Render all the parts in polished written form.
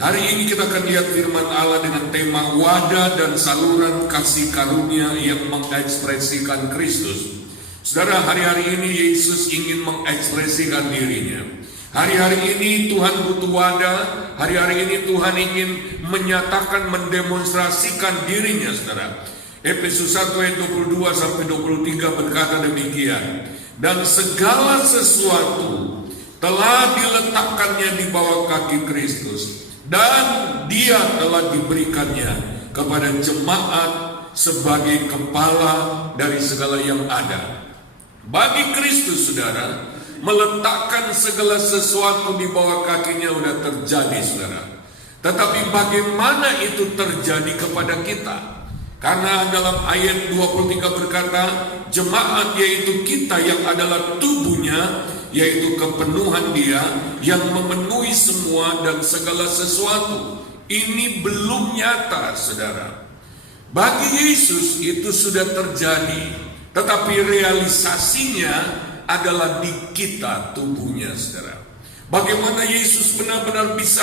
Hari ini kita akan lihat firman Allah dengan tema wadah dan saluran kasih karunia yang mengekspresikan Kristus. Saudara, hari-hari ini Yesus ingin mengekspresikan dirinya. Hari-hari ini Tuhan butuh wadah. Hari-hari ini Tuhan ingin menyatakan, mendemonstrasikan dirinya, saudara. Efesus 1 ayat 22 sampai 23 berkata demikian. Dan segala sesuatu telah diletakkannya di bawah kaki Kristus, dan Dia telah diberikannya kepada jemaat sebagai kepala dari segala yang ada. Bagi Kristus, saudara, meletakkan segala sesuatu di bawah kakinya sudah terjadi, saudara. Tetapi bagaimana itu terjadi kepada kita? Karena dalam ayat 23 berkata, jemaat yaitu kita yang adalah tubuhnya, yaitu kepenuhan Dia yang memenuhi semua dan segala sesuatu. Ini belum nyata, saudara. Bagi Yesus itu sudah terjadi, tetapi realisasinya adalah di kita, tubuhnya, saudara. Bagaimana Yesus benar-benar bisa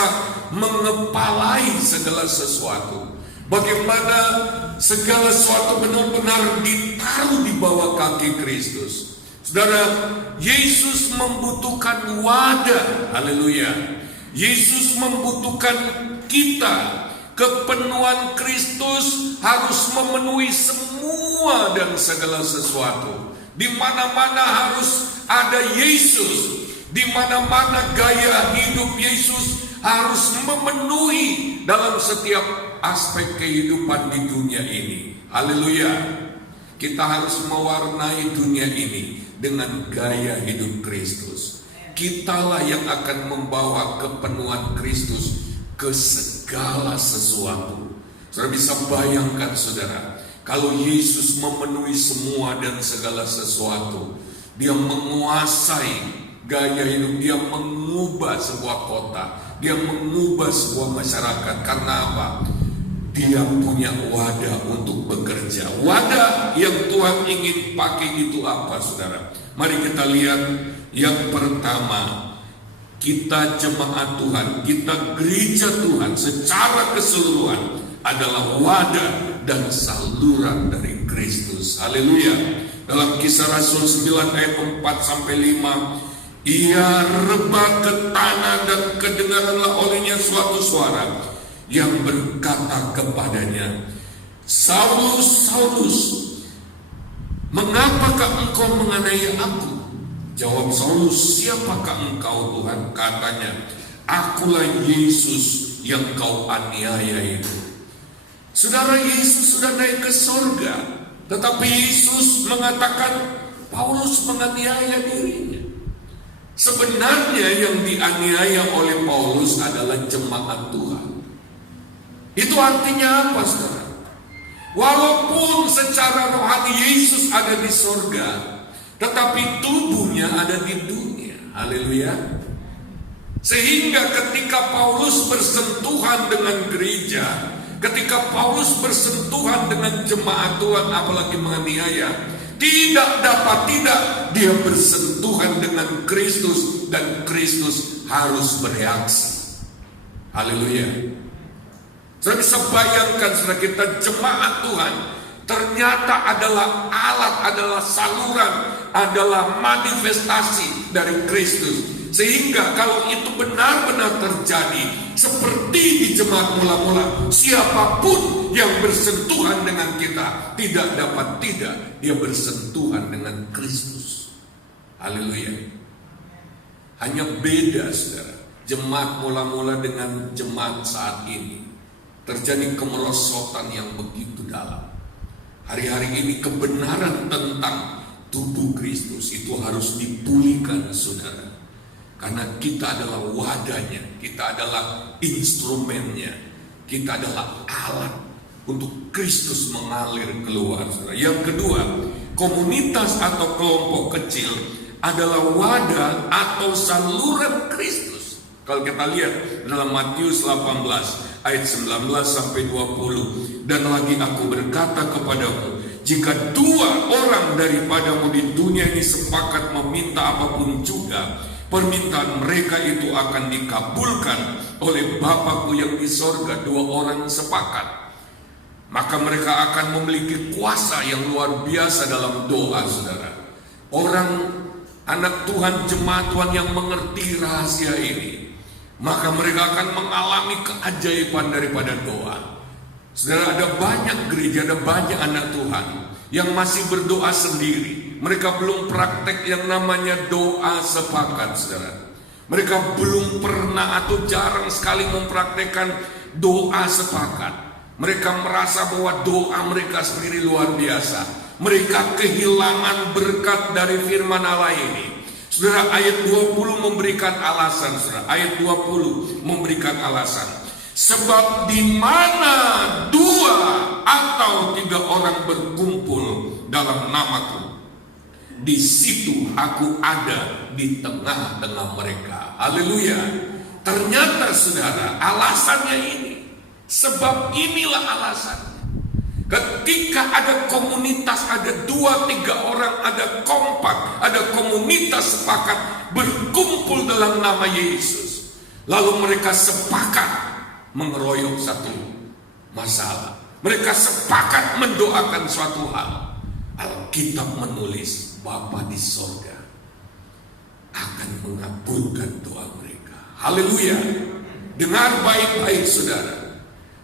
mengepalai segala sesuatu. Bagaimana segala sesuatu benar-benar ditaruh di bawah kaki Kristus. Saudara, Yesus membutuhkan wadah. Haleluya. Yesus membutuhkan kita. Kepenuhan Kristus harus memenuhi semua dan segala sesuatu. Di mana-mana harus ada Yesus. Di mana-mana gaya hidup Yesus harus memenuhi dalam setiap aspek kehidupan di dunia ini. Haleluya. Kita harus mewarnai dunia ini dengan gaya hidup Kristus. Kitalah yang akan membawa kepenuhan Kristus ke segala sesuatu. Saudara bisa bayangkan, saudara, kalau Yesus memenuhi semua dan segala sesuatu, Dia menguasai gaya hidup, Dia mengubah sebuah kota, Dia mengubah sebuah masyarakat. Karena apa? Dia punya wadah untuk bekerja. Wadah yang Tuhan ingin pakai itu apa, saudara? Mari kita lihat. Yang pertama, kita jemaat Tuhan, kita gereja Tuhan secara keseluruhan adalah wadah dan saluran dari Kristus. Haleluya. Dalam Kisah Rasul 9 ayat 4 sampai 5, ia rebah ke tanah dan kedengaranlah olehnya suatu suara yang berkata kepadanya, Saulus, Saulus, mengapakah engkau menganiaya aku? Jawab Saulus, siapakah engkau Tuhan? Katanya, akulah Yesus yang kau aniaya itu. Saudara, Yesus sudah naik ke surga, tetapi Yesus mengatakan Paulus menganiaya dirinya. Sebenarnya yang dianiaya oleh Paulus adalah jemaat Tuhan. Itu artinya apa, saudara? Walaupun secara rohani Yesus ada di surga, tetapi tubuhnya ada di dunia. Haleluya. Sehingga ketika Paulus bersentuhan dengan gereja, ketika Paulus bersentuhan dengan jemaat Tuhan, apalagi menganiaya, tidak dia bersentuhan dengan Kristus, dan Kristus harus bereaksi. Haleluya. Saya bisa bayangkan, saudara, kita jemaat Tuhan ternyata adalah alat, adalah saluran, adalah manifestasi dari Kristus. Sehingga kalau itu benar-benar terjadi seperti di jemaat mula-mula, siapapun yang bersentuhan dengan kita tidak dapat tidak, dia bersentuhan dengan Kristus. Haleluya. Hanya beda, saudara, jemaat mula-mula dengan jemaat saat ini. Terjadi kemerosotan yang begitu dalam. Hari-hari ini kebenaran tentang tubuh Kristus itu harus dipulihkan, saudara. Karena kita adalah wadahnya, kita adalah instrumennya, kita adalah alat untuk Kristus mengalir keluar, saudara. Yang kedua, komunitas atau kelompok kecil adalah wadah atau saluran Kristus. Kalau kita lihat dalam Matius 18 ayat 19 sampai 20, dan lagi aku berkata kepadamu, jika dua orang daripadamu di dunia ini sepakat meminta apapun juga, permintaan mereka itu akan dikabulkan oleh Bapakku yang di sorga, dua orang sepakat, maka mereka akan memiliki kuasa yang luar biasa dalam doa, saudara. Orang anak Tuhan, jemaat Tuhan yang mengerti rahasia ini, maka mereka akan mengalami keajaiban daripada doa. Saudara, ada banyak gereja, ada banyak anak Tuhan yang masih berdoa sendiri. Mereka belum praktek yang namanya doa sepakat, saudara. Mereka belum pernah atau jarang sekali mempraktekkan doa sepakat. Mereka merasa bahwa doa mereka sendiri luar biasa. Mereka kehilangan berkat dari firman Allah ini. Saudara, ayat 20 memberikan alasan, saudara. Ayat 20 memberikan alasan. Sebab di mana dua atau tiga orang berkumpul dalam namaku, di situ aku ada di tengah-tengah mereka. Haleluya. Ternyata, saudara, alasannya ini. Sebab inilah alasannya. Ketika ada komunitas, ada 2-3 orang, ada kompak, ada komunitas sepakat berkumpul dalam nama Yesus, lalu mereka sepakat mengeroyok satu masalah, mereka sepakat mendoakan suatu hal. Alkitab menulis Bapa di sorga akan mengabulkan doa mereka. Haleluya. Dengar baik-baik, saudara.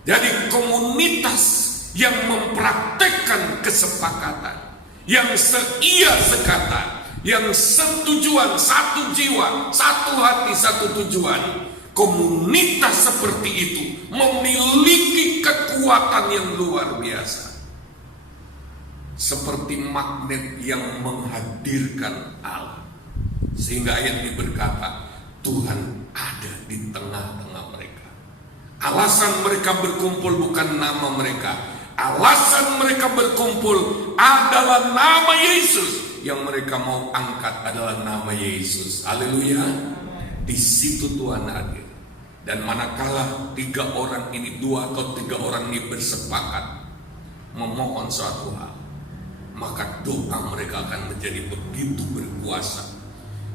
Jadi komunitas yang mempraktekkan kesepakatan, yang seia sekata, yang setujuan, satu jiwa, satu hati, satu tujuan, komunitas seperti itu memiliki kekuatan yang luar biasa, seperti magnet yang menghadirkan Allah. Sehingga ayat ini berkata, Tuhan ada di tengah-tengah mereka. Alasan mereka berkumpul bukan nama mereka. Alasan mereka berkumpul adalah nama Yesus. Yang mereka mau angkat adalah nama Yesus. Haleluya. Di situ Tuhan hadir. Dan manakala 3 orang ini, 2 atau 3 orang ini bersepakat memohon suatu hal, maka doa mereka akan menjadi begitu berkuasa.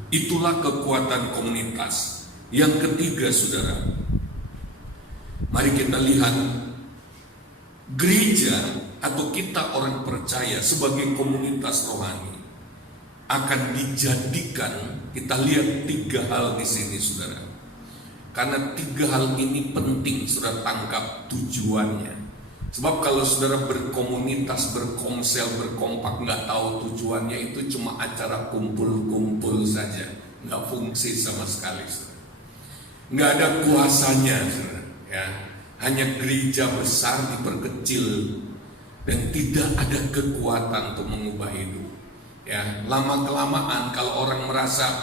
Itulah kekuatan komunitas. Yang ketiga, saudara, mari kita lihat gereja atau kita orang percaya sebagai komunitas rohani akan dijadikan, kita lihat 3 hal di sini, saudara. Karena 3 hal ini penting, saudara tangkap tujuannya. Sebab kalau saudara berkomunitas, berkomsel, berkompak, nggak tahu tujuannya, itu cuma acara kumpul-kumpul saja, nggak fungsi sama sekali, saudara. Nggak ada kuasanya, saudara. Ya, hanya gereja besar diperkecil dan tidak ada kekuatan untuk mengubah hidup. Ya, lama-kelamaan kalau orang merasa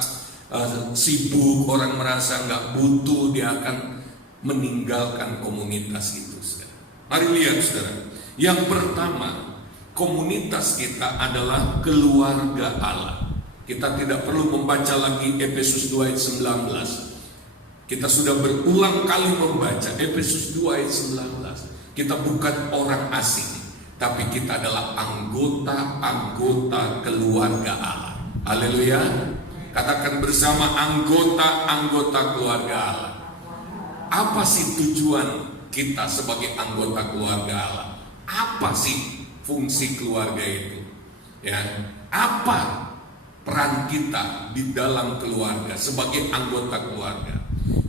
sibuk, orang merasa nggak butuh, dia akan meninggalkan komunitas itu, saudara. Mari lihat, saudara. Yang pertama, komunitas kita adalah keluarga Allah. Kita tidak perlu membaca lagi Efesus 2 ayat 19. Kita sudah berulang kali membaca Efesus 2 ayat 19. Kita bukan orang asing, tapi kita adalah anggota-anggota keluarga Allah. Haleluya. Katakan bersama, anggota-anggota keluarga Allah. Apa sih tujuan kita sebagai anggota keluarga Allah? Apa sih fungsi keluarga itu? Ya, apa peran kita di dalam keluarga sebagai anggota keluarga?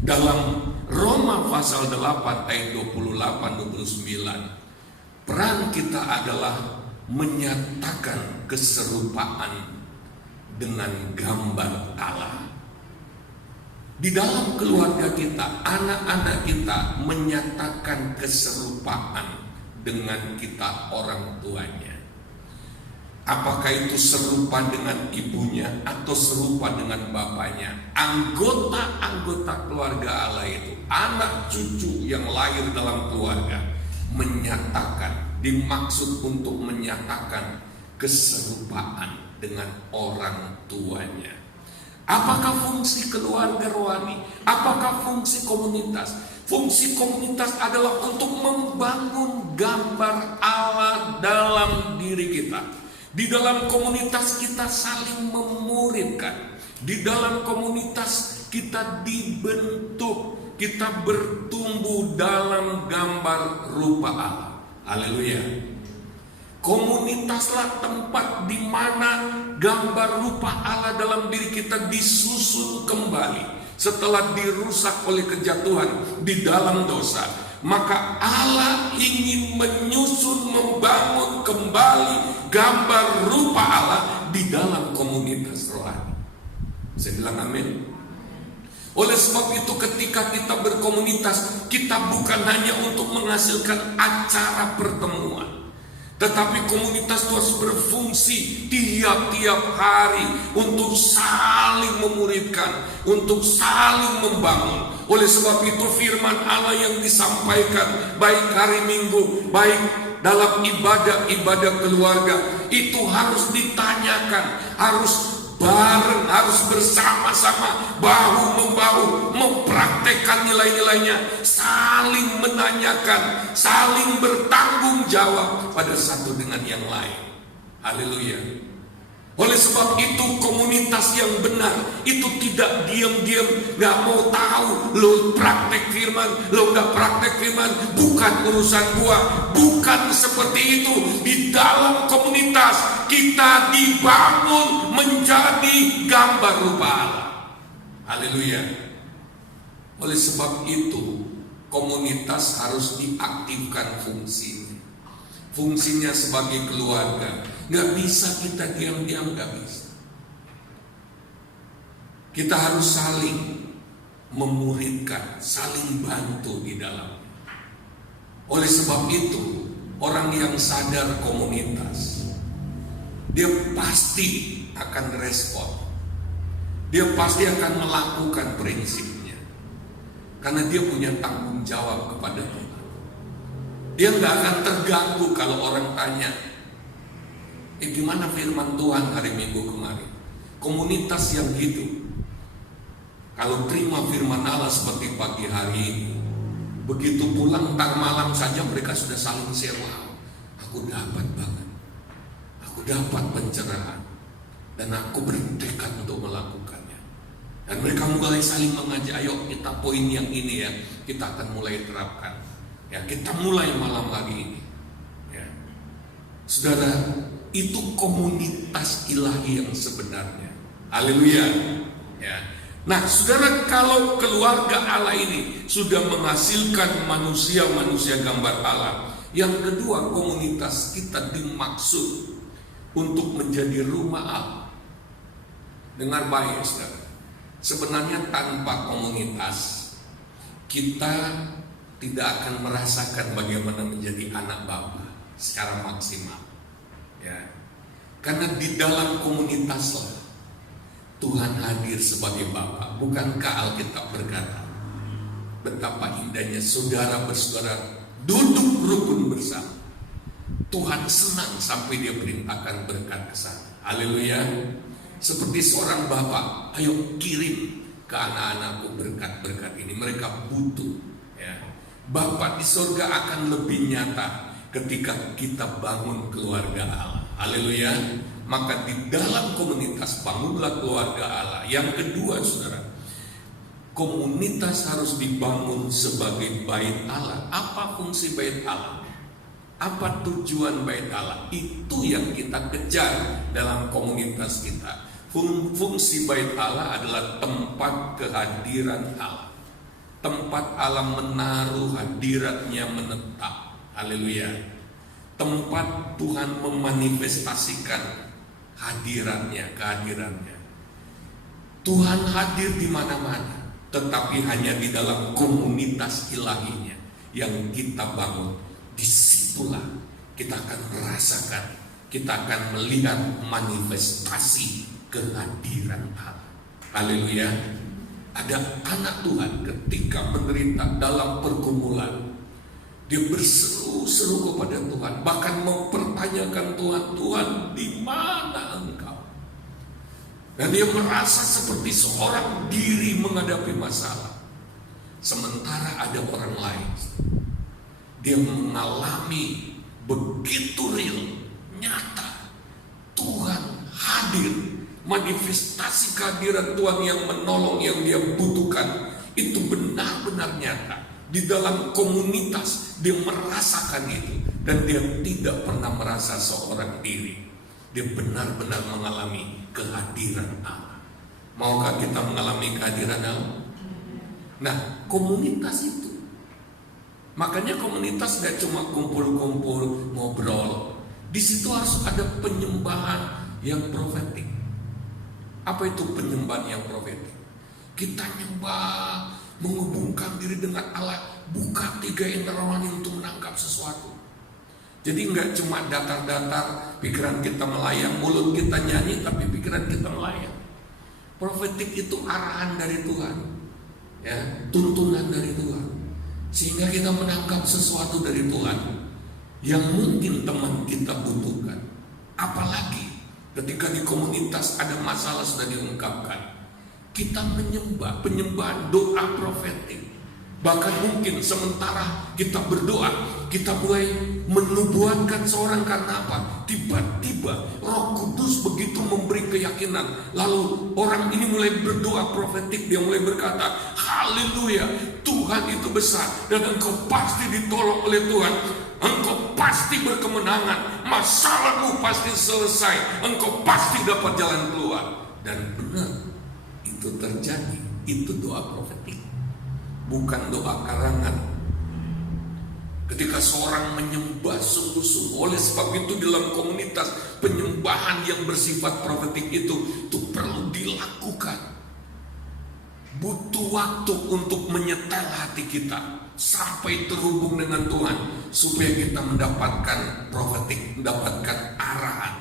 Dalam Roma pasal 8 ayat 28-29, peran kita adalah menyatakan keserupaan dengan gambar Allah. Di dalam keluarga kita, anak-anak kita menyatakan keserupaan dengan kita orang tuanya. Apakah itu serupa dengan ibunya atau serupa dengan bapaknya? Anggota-anggota keluarga Allah itu, anak cucu yang lahir dalam keluarga, menyatakan, dimaksud untuk menyatakan keserupaan dengan orang tuanya. Apakah fungsi keluarga rohani? Apakah fungsi komunitas? Fungsi komunitas adalah untuk membangun gambar Allah dalam diri kita. Di dalam komunitas kita saling memuridkan. Di dalam komunitas kita dibentuk. kita bertumbuh dalam gambar rupa Allah. Haleluya. Komunitaslah tempat di mana gambar rupa Allah dalam diri kita disusun kembali setelah dirusak oleh kejatuhan di dalam dosa. Maka Allah ingin menyusun, membangun kembali gambar rupa Allah di dalam komunitas rohani. Saya bilang amin. Oleh sebab itu ketika kita berkomunitas, kita bukan hanya untuk menghasilkan acara pertemuan, tetapi komunitas itu harus berfungsi tiap-tiap hari untuk saling memuridkan, untuk saling membangun. Oleh sebab itu firman Allah yang disampaikan baik hari Minggu, baik dalam ibadah keluarga, itu harus ditanyakan, harus bareng, harus bersama-sama, bahu-membahu, mempraktekkan nilai-nilainya, saling menanyakan, saling bertanggung jawab pada satu dengan yang lain. Haleluya. Oleh sebab itu komunitas yang benar itu tidak diam-diam, gak mau tahu lo praktek firman, lo gak praktek firman, bukan urusan gua. Bukan seperti itu. Di dalam komunitas kita dibangun menjadi gambar rupa Allah. Haleluya. Oleh sebab itu komunitas harus diaktifkan fungsinya. Fungsinya sebagai keluarga. Gak bisa kita diam-diam, gak bisa. Kita harus saling memuridkan, saling bantu di dalam. Oleh sebab itu, orang yang sadar komunitas, dia pasti akan respon. Dia pasti akan melakukan prinsipnya. Karena dia punya tanggung jawab kepada Tuhan. Dia gak akan terganggu kalau orang tanya, gimana firman Tuhan hari Minggu kemarin? Komunitas yang hidup, kalau terima firman Allah seperti pagi hari ini, begitu pulang ntar malam saja mereka sudah saling sewa. Aku dapat banget, aku dapat pencerahan, dan aku bertekad untuk melakukannya. Dan mereka mulai saling mengajak, ayo kita poin yang ini ya, kita akan mulai terapkan. Ya, kita mulai malam hari ini. Ya. Saudara, itu komunitas ilahi yang sebenarnya. Haleluya. Ya. Nah, saudara, kalau keluarga Allah ini sudah menghasilkan manusia-manusia gambar Allah, yang kedua, komunitas kita dimaksud untuk menjadi rumah Allah. Dengar baik, saudara. Sebenarnya tanpa komunitas kita tidak akan merasakan bagaimana menjadi anak Bapa secara maksimal. Ya. Karena di dalam komunitaslah Tuhan hadir sebagai Bapa. Bukankah Alkitab berkata betapa indahnya saudara bersaudara duduk rukun bersama. Tuhan senang sampai dia perintahkan berkat ke sana. Haleluya. Seperti seorang Bapa, ayo kirim ke anak-anakku berkat-berkat ini. Mereka butuh. Ya. Bapa di surga akan lebih nyata ketika kita bangun keluarga Allah. Haleluya. Maka di dalam komunitas bangunlah keluarga Allah. Yang kedua, saudara, komunitas harus dibangun sebagai bait Allah. Apa fungsi bait Allah? Apa tujuan bait Allah? Itu yang kita kejar dalam komunitas kita. Fungsi bait Allah adalah tempat kehadiran Allah. Tempat Allah menaruh hadiratnya menetap. Haleluya. Tempat Tuhan memanifestasikan kehadirannya. Tuhan hadir di mana-mana, tetapi hanya di dalam komunitas ilahinya yang kita bangun. Disitulah kita akan merasakan, kita akan melihat manifestasi kehadiran Allah. Haleluya. Ada anak Tuhan ketika menderita dalam pergumulan, dia berseru-seru kepada Tuhan, bahkan mempertanyakan Tuhan, Tuhan di mana Engkau? Dan dia merasa seperti seorang diri menghadapi masalah. Sementara ada orang lain, dia mengalami begitu real, nyata, Tuhan hadir, manifestasi kehadiran Tuhan yang menolong yang dia butuhkan, itu benar-benar nyata. Di dalam komunitas dia merasakan itu, dan dia tidak pernah merasa seorang diri. Dia benar-benar mengalami kehadiran Allah. Maukah kita mengalami kehadiran Allah? Nah, komunitas itu, makanya komunitas gak cuma kumpul-kumpul ngobrol. Di situ harus ada penyembahan yang profetik. Apa itu penyembahan yang profetik? Kita nyembah, menghubungkan diri dengan Allah, buka tiga indera rohani untuk menangkap sesuatu. Jadi nggak cuma datar-datar, pikiran kita melayang, mulut kita nyanyi, tapi pikiran kita melayang. Profetik itu arahan dari Tuhan, ya, tuntunan dari Tuhan, sehingga kita menangkap sesuatu dari Tuhan yang mungkin teman kita butuhkan. Apalagi ketika di komunitas ada masalah sudah diungkapkan, kita menyembah, penyembahan doa profetik. Bahkan mungkin sementara kita berdoa, kita mulai menubuatkan seorang, karena apa? Tiba-tiba Roh Kudus begitu memberi keyakinan. Lalu orang ini mulai berdoa profetik, dia mulai berkata, haleluya, Tuhan itu besar dan engkau pasti ditolong oleh Tuhan. Engkau pasti berkemenangan, masalahmu pasti selesai, engkau pasti dapat jalan keluar. Dan benar, itu terjadi. Itu doa profetik, bukan doa karangan. Ketika seorang menyembah sungguh-sungguh, oleh sebab itu dalam komunitas penyembahan yang bersifat profetik itu perlu dilakukan. Butuh waktu untuk menyetel hati kita sampai terhubung dengan Tuhan, supaya kita mendapatkan profetik, mendapatkan arahan,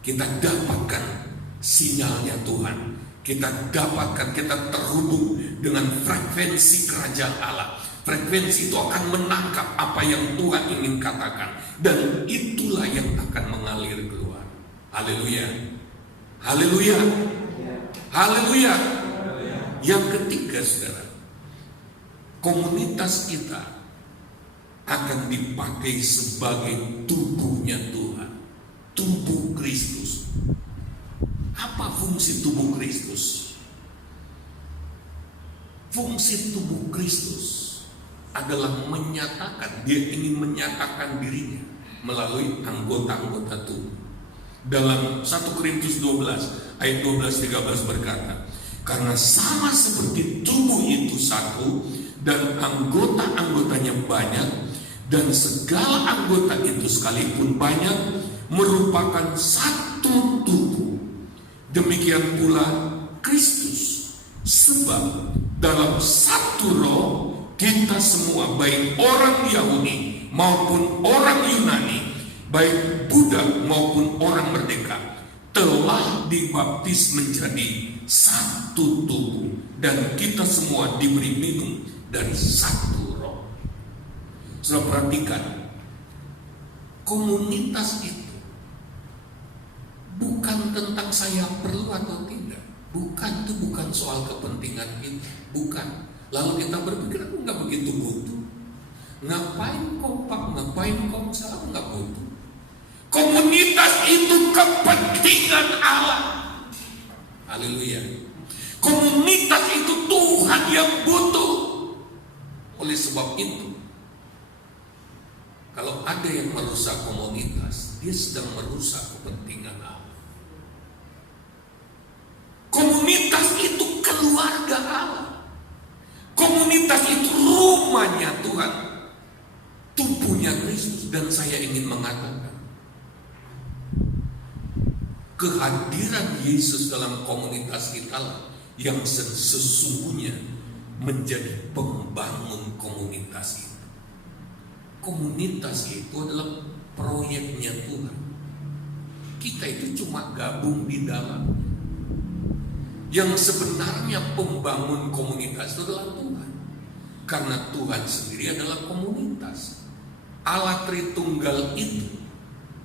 kita dapatkan sinyalnya Tuhan, kita dapatkan, kita terhubung dengan frekuensi kerajaan Allah. Frekuensi itu akan menangkap apa yang Tuhan ingin katakan, dan itulah yang akan mengalir keluar. Haleluya, haleluya, haleluya. Yang ketiga, saudara, komunitas kita akan dipakai sebagai tubuhnya Tuhan, tubuh Kristus. Apa fungsi tubuh Kristus? Fungsi tubuh Kristus adalah menyatakan, dia ingin menyatakan dirinya melalui anggota-anggota tubuh. Dalam 1 Korintus 12 ayat 12-13 berkata, karena sama seperti tubuh itu satu dan anggota-anggotanya banyak, dan segala anggota itu sekalipun banyak merupakan satu tubuh, demikian pula Kristus. Sebab dalam satu roh kita semua, baik orang Yahudi maupun orang Yunani, baik budak maupun orang merdeka, telah dibaptis menjadi satu tubuh, dan kita semua diberi minum dari satu roh. Sudah perhatikan, komunitas itu bukan tentang saya perlu atau tidak, bukan, itu bukan soal kepentingan kita, bukan. Lalu kita berpikir, aku nggak begitu butuh. Ngapain kompak, ngapain komsel, aku nggak butuh. Komunitas itu kepentingan Allah. Haleluya. Komunitas itu Tuhan yang butuh. Oleh sebab itu, kalau ada yang merusak komunitas, dia sedang merusak kepentingan Allah. Komunitas itu keluarga Allah. Komunitas itu rumahnya Tuhan, tubuhnya Kristus. Dan saya ingin mengatakan, kehadiran Yesus dalam komunitas kita lah yang sesungguhnya menjadi pembangun komunitas itu. Komunitas itu adalah proyeknya Tuhan. Kita itu cuma gabung di dalam. Yang sebenarnya pembangun komunitas itu adalah Tuhan, karena Tuhan sendiri adalah komunitas. Allah Tritunggal itu,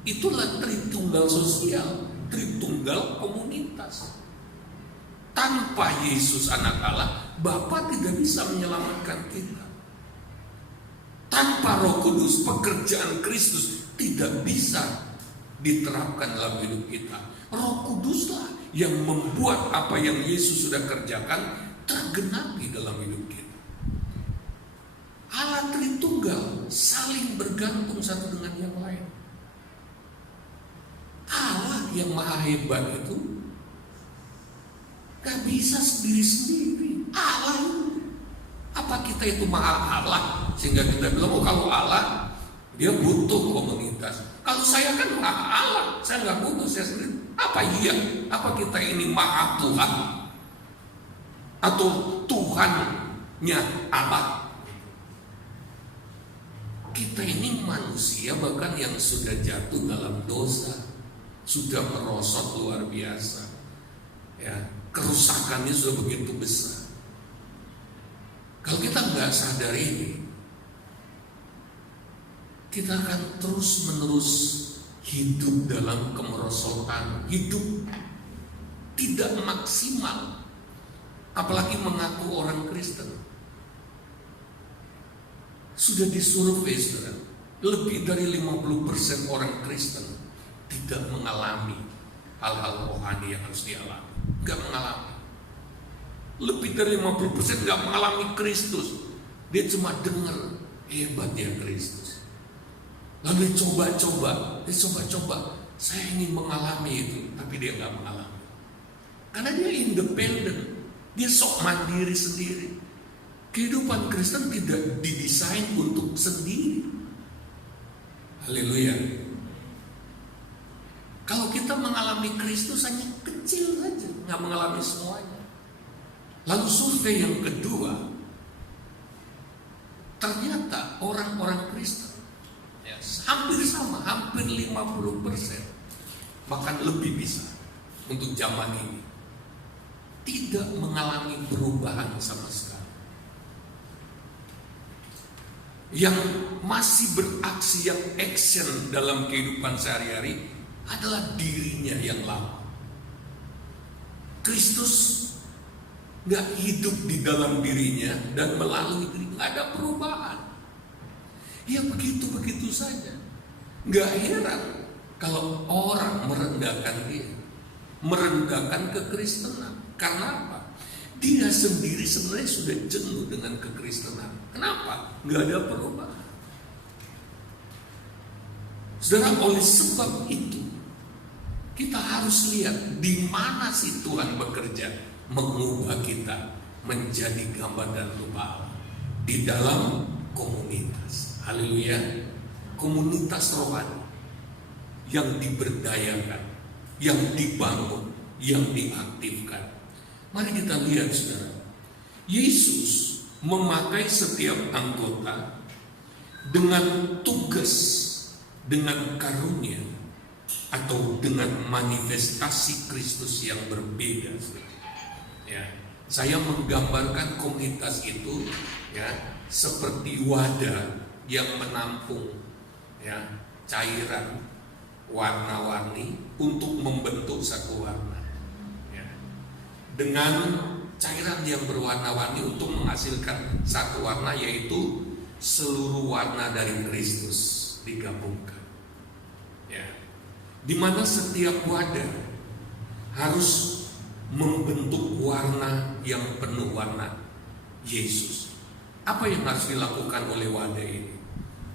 itulah Tritunggal sosial, Tritunggal komunitas. Tanpa Yesus anak Allah, Bapa tidak bisa menyelamatkan kita. Tanpa Roh Kudus, pekerjaan Kristus tidak bisa diterapkan dalam hidup kita. Roh Kuduslah yang membuat apa yang Yesus sudah kerjakan tergenapi dalam hidup kita. Allah Tritunggal saling bergantung satu dengan yang lain. Allah yang maha hebat itu gak bisa sendiri-sendiri. Allah itu. Apa kita itu maha Allah sehingga kita bilang, oh kalau Allah dia butuh komunitas. Kalau saya kan maha Allah, saya gak butuh, saya sendiri. Apa iya? Apa kita ini maha Tuhan? Atau Tuhannya Allah? Kita ini manusia bahkan yang sudah jatuh dalam dosa, sudah merosot luar biasa, ya, kerusakannya sudah begitu besar. Kalau kita nggak sadar ini, kita akan terus menerus hidup dalam kemerosotan, hidup tidak maksimal, apalagi mengaku orang Kristen. Sudah disurvei, saudara, lebih dari 50% orang Kristen tidak mengalami hal-hal rohani yang harus dialami. Gak mengalami. Lebih dari 50% gak mengalami Kristus. Dia cuma dengar hebatnya Kristus. Lalu dia coba-coba. Saya ingin mengalami itu, tapi dia gak mengalami. Karena dia independen. Dia sok mandiri sendiri. Kehidupan Kristen tidak didesain untuk sendiri. Haleluya. Kalau kita mengalami Kristus hanya kecil saja, nggak mengalami semuanya. Lalu survei yang kedua, ternyata orang-orang Kristen ya, hampir sama, hampir 50%, bahkan lebih bisa untuk zaman ini, tidak mengalami perubahan sama sekali. Yang masih beraksi, yang action dalam kehidupan sehari-hari adalah dirinya yang lama. Kristus gak hidup di dalam dirinya dan melalui diri, gak ada perubahan. Ya begitu-begitu saja. Gak heran kalau orang merendahkan dia, merendahkan kekristenan. Karena apa? Dia sendiri sebenarnya sudah jenuh dengan kekristenan. Kenapa? Gak ada perubahan. Saudara, oleh sebab itu kita harus lihat di mana sih Tuhan bekerja mengubah kita menjadi gambar dan rupa Allah. Di dalam komunitas. Haleluya. Komunitas rohani yang diberdayakan, yang dibangun, yang diaktifkan. Mari kita lihat, saudara. Yesus memakai setiap anggota dengan tugas, dengan karunia, atau dengan manifestasi Kristus yang berbeda. Ya, saya menggambarkan komunitas itu ya seperti wadah yang menampung ya cairan warna-warni untuk membentuk satu warna. Ya. Dengan cairan yang berwarna-warni untuk menghasilkan satu warna, yaitu seluruh warna dari Kristus digabungkan. Ya. Di mana setiap wadah harus membentuk warna yang penuh warna Yesus. Apa yang harus dilakukan oleh wadah ini?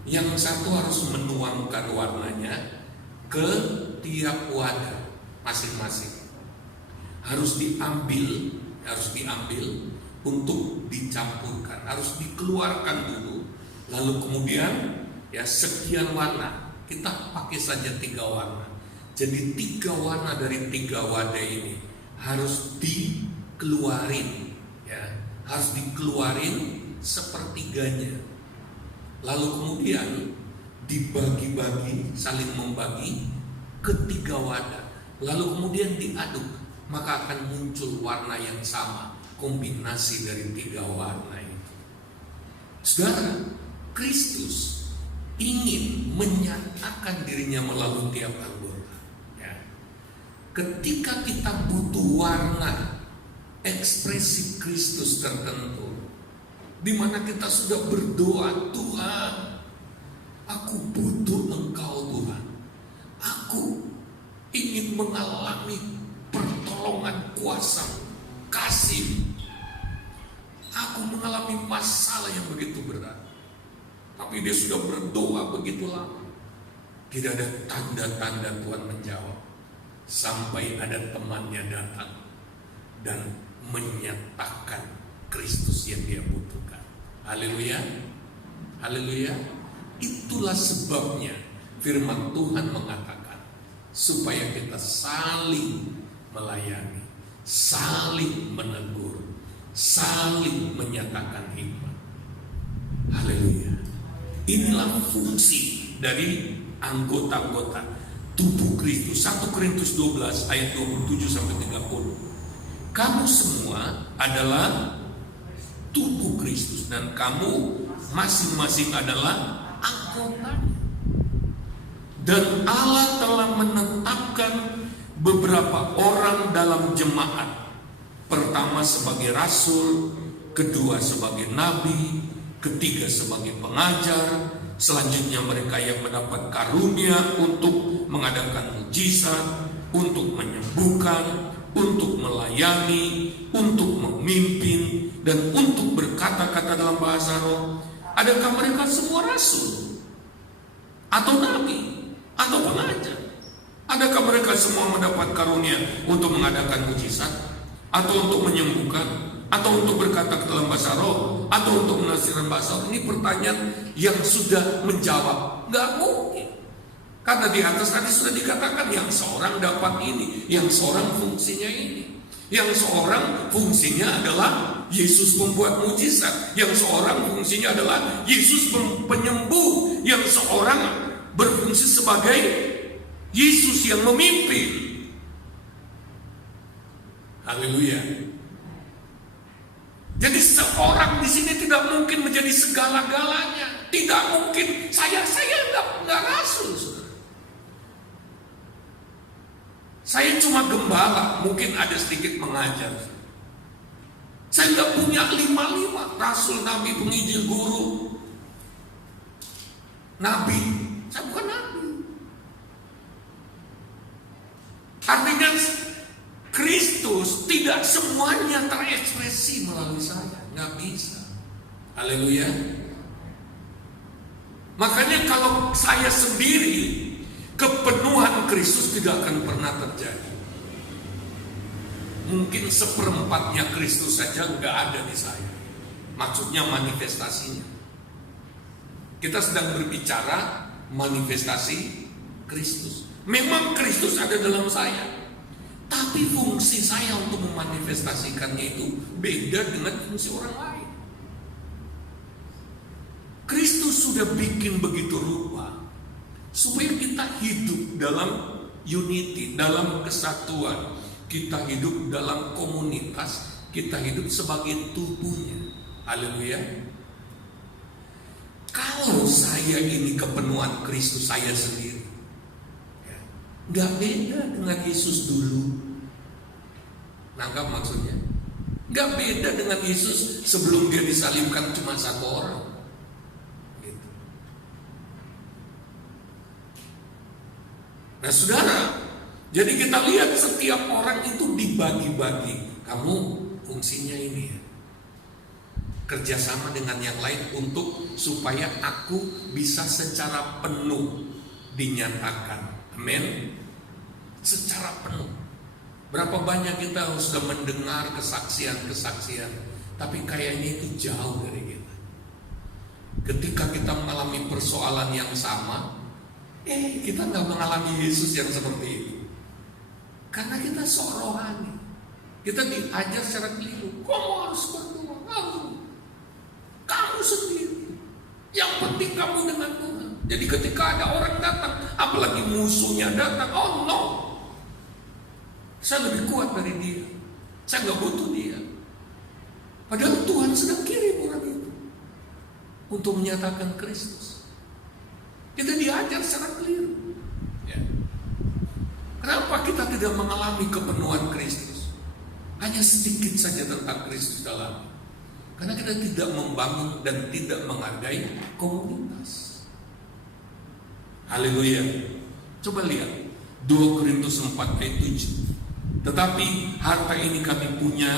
Yang satu harus menuangkan warnanya ke tiap wadah masing-masing. Harus diambil untuk dicampurkan, harus dikeluarkan dulu, lalu kemudian ya sekian warna, kita pakai saja 3 warna. Jadi 3 warna dari 3 wadah ini harus dikeluarin, ya, harus dikeluarin sepertiganya. Lalu kemudian dibagi-bagi, saling membagi ke 3 wadah. Lalu kemudian diaduk, maka akan muncul warna yang sama, kombinasi dari 3 warna itu. Saudara, Kristus ingin menyatakan dirinya melalui tiap anggota. Ya. Ketika kita butuh warna ekspresi Kristus tertentu, di mana kita sudah berdoa, Tuhan, aku butuh Engkau Tuhan. Aku ingin mengalami pertolongan kuasa, kasih. Tapi dia sudah berdoa begitu lama. Tidak ada tanda-tanda Tuhan menjawab. Sampai ada temannya datang dan menyatakan Kristus yang dia butuhkan. Haleluya. Haleluya. Itulah sebabnya firman Tuhan mengatakan supaya kita saling melayani, saling menegur, saling menyatakan hikmat. Haleluya. Inilah fungsi dari anggota-anggota tubuh Kristus. 1 Korintus 12 ayat 27 sampai 30. Kamu semua adalah tubuh Kristus dan kamu masing-masing adalah anggotanya. Dan Allah telah menetapkan beberapa orang dalam jemaat. Pertama sebagai rasul, kedua sebagai nabi, ketiga sebagai pengajar, selanjutnya mereka yang mendapat karunia untuk mengadakan mujizat, untuk menyembuhkan, untuk melayani, untuk memimpin, dan untuk berkata-kata dalam bahasa roh. Adakah mereka semua rasul? Atau nabi? Atau pengajar? Adakah mereka semua mendapat karunia untuk mengadakan mujizat? Atau untuk menyembuhkan? Atau untuk berkata dalam bahasa roh, atau untuk menafsirkan bahasa roh? Ini pertanyaan yang sudah menjawab. Gak mungkin. Karena di atas tadi sudah dikatakan yang seorang dapat ini, yang seorang fungsinya ini, yang seorang fungsinya adalah Yesus membuat mujizat, yang seorang fungsinya adalah Yesus penyembuh, yang seorang berfungsi sebagai Yesus yang memimpin. Haleluya. Jadi seorang di sini tidak mungkin menjadi segala-galanya. Tidak mungkin. Saya nggak rasul. Saya cuma gembala, mungkin ada sedikit mengajar. Saya nggak punya 5 rasul, nabi, penginjil, guru, nabi. Saya bukan nabi. Artinya Kristus tidak semuanya terekspresi melalui saya, nggak bisa. Haleluya. Makanya kalau saya sendiri, kepenuhan Kristus tidak akan pernah terjadi. Mungkin 1/4-nya Kristus saja nggak ada di saya. Maksudnya manifestasinya. Kita sedang berbicara manifestasi Kristus. Memang Kristus ada dalam saya. Tapi fungsi saya untuk memanifestasikannya itu beda dengan fungsi orang lain. Kristus sudah bikin begitu rupa supaya kita hidup dalam unity, dalam kesatuan. Kita hidup dalam komunitas, kita hidup sebagai tubuhnya. Haleluya. Kalau saya ini kepenuhan Kristus saya sendiri, gak beda dengan Yesus dulu. Nangkap maksudnya? Gak beda dengan Yesus sebelum dia disalibkan cuma 1 orang gitu. Nah saudara, jadi kita lihat setiap orang itu dibagi-bagi. Kamu fungsinya ini ya, kerjasama dengan yang lain untuk supaya aku bisa secara penuh dinyatakan. Amin. Secara penuh. Berapa banyak kita sudah mendengar kesaksian-kesaksian, tapi kayaknya itu jauh dari kita. Ketika kita mengalami persoalan yang sama, kita nggak mengalami Yesus yang seperti itu. Karena kita sok rohani. Kita diajar secara keliru. Kamu harus berdoa, kamu sendiri. Yang penting kamu dengan Tuhan. Jadi ketika ada orang datang, apalagi musuhnya datang, oh no, saya lebih kuat dari dia, saya nggak butuh dia. Padahal Tuhan sedang kirim orang itu untuk menyatakan Kristus. Kita diajar secara keliru. Ya. Kenapa kita tidak mengalami kepenuhan Kristus? Hanya sedikit saja tentang Kristus dalam. Karena kita tidak membangun dan tidak menghargai komunitas. Haleluya. Coba lihat 2 Korintus 4 ayat 7. Tetapi harta ini kami punya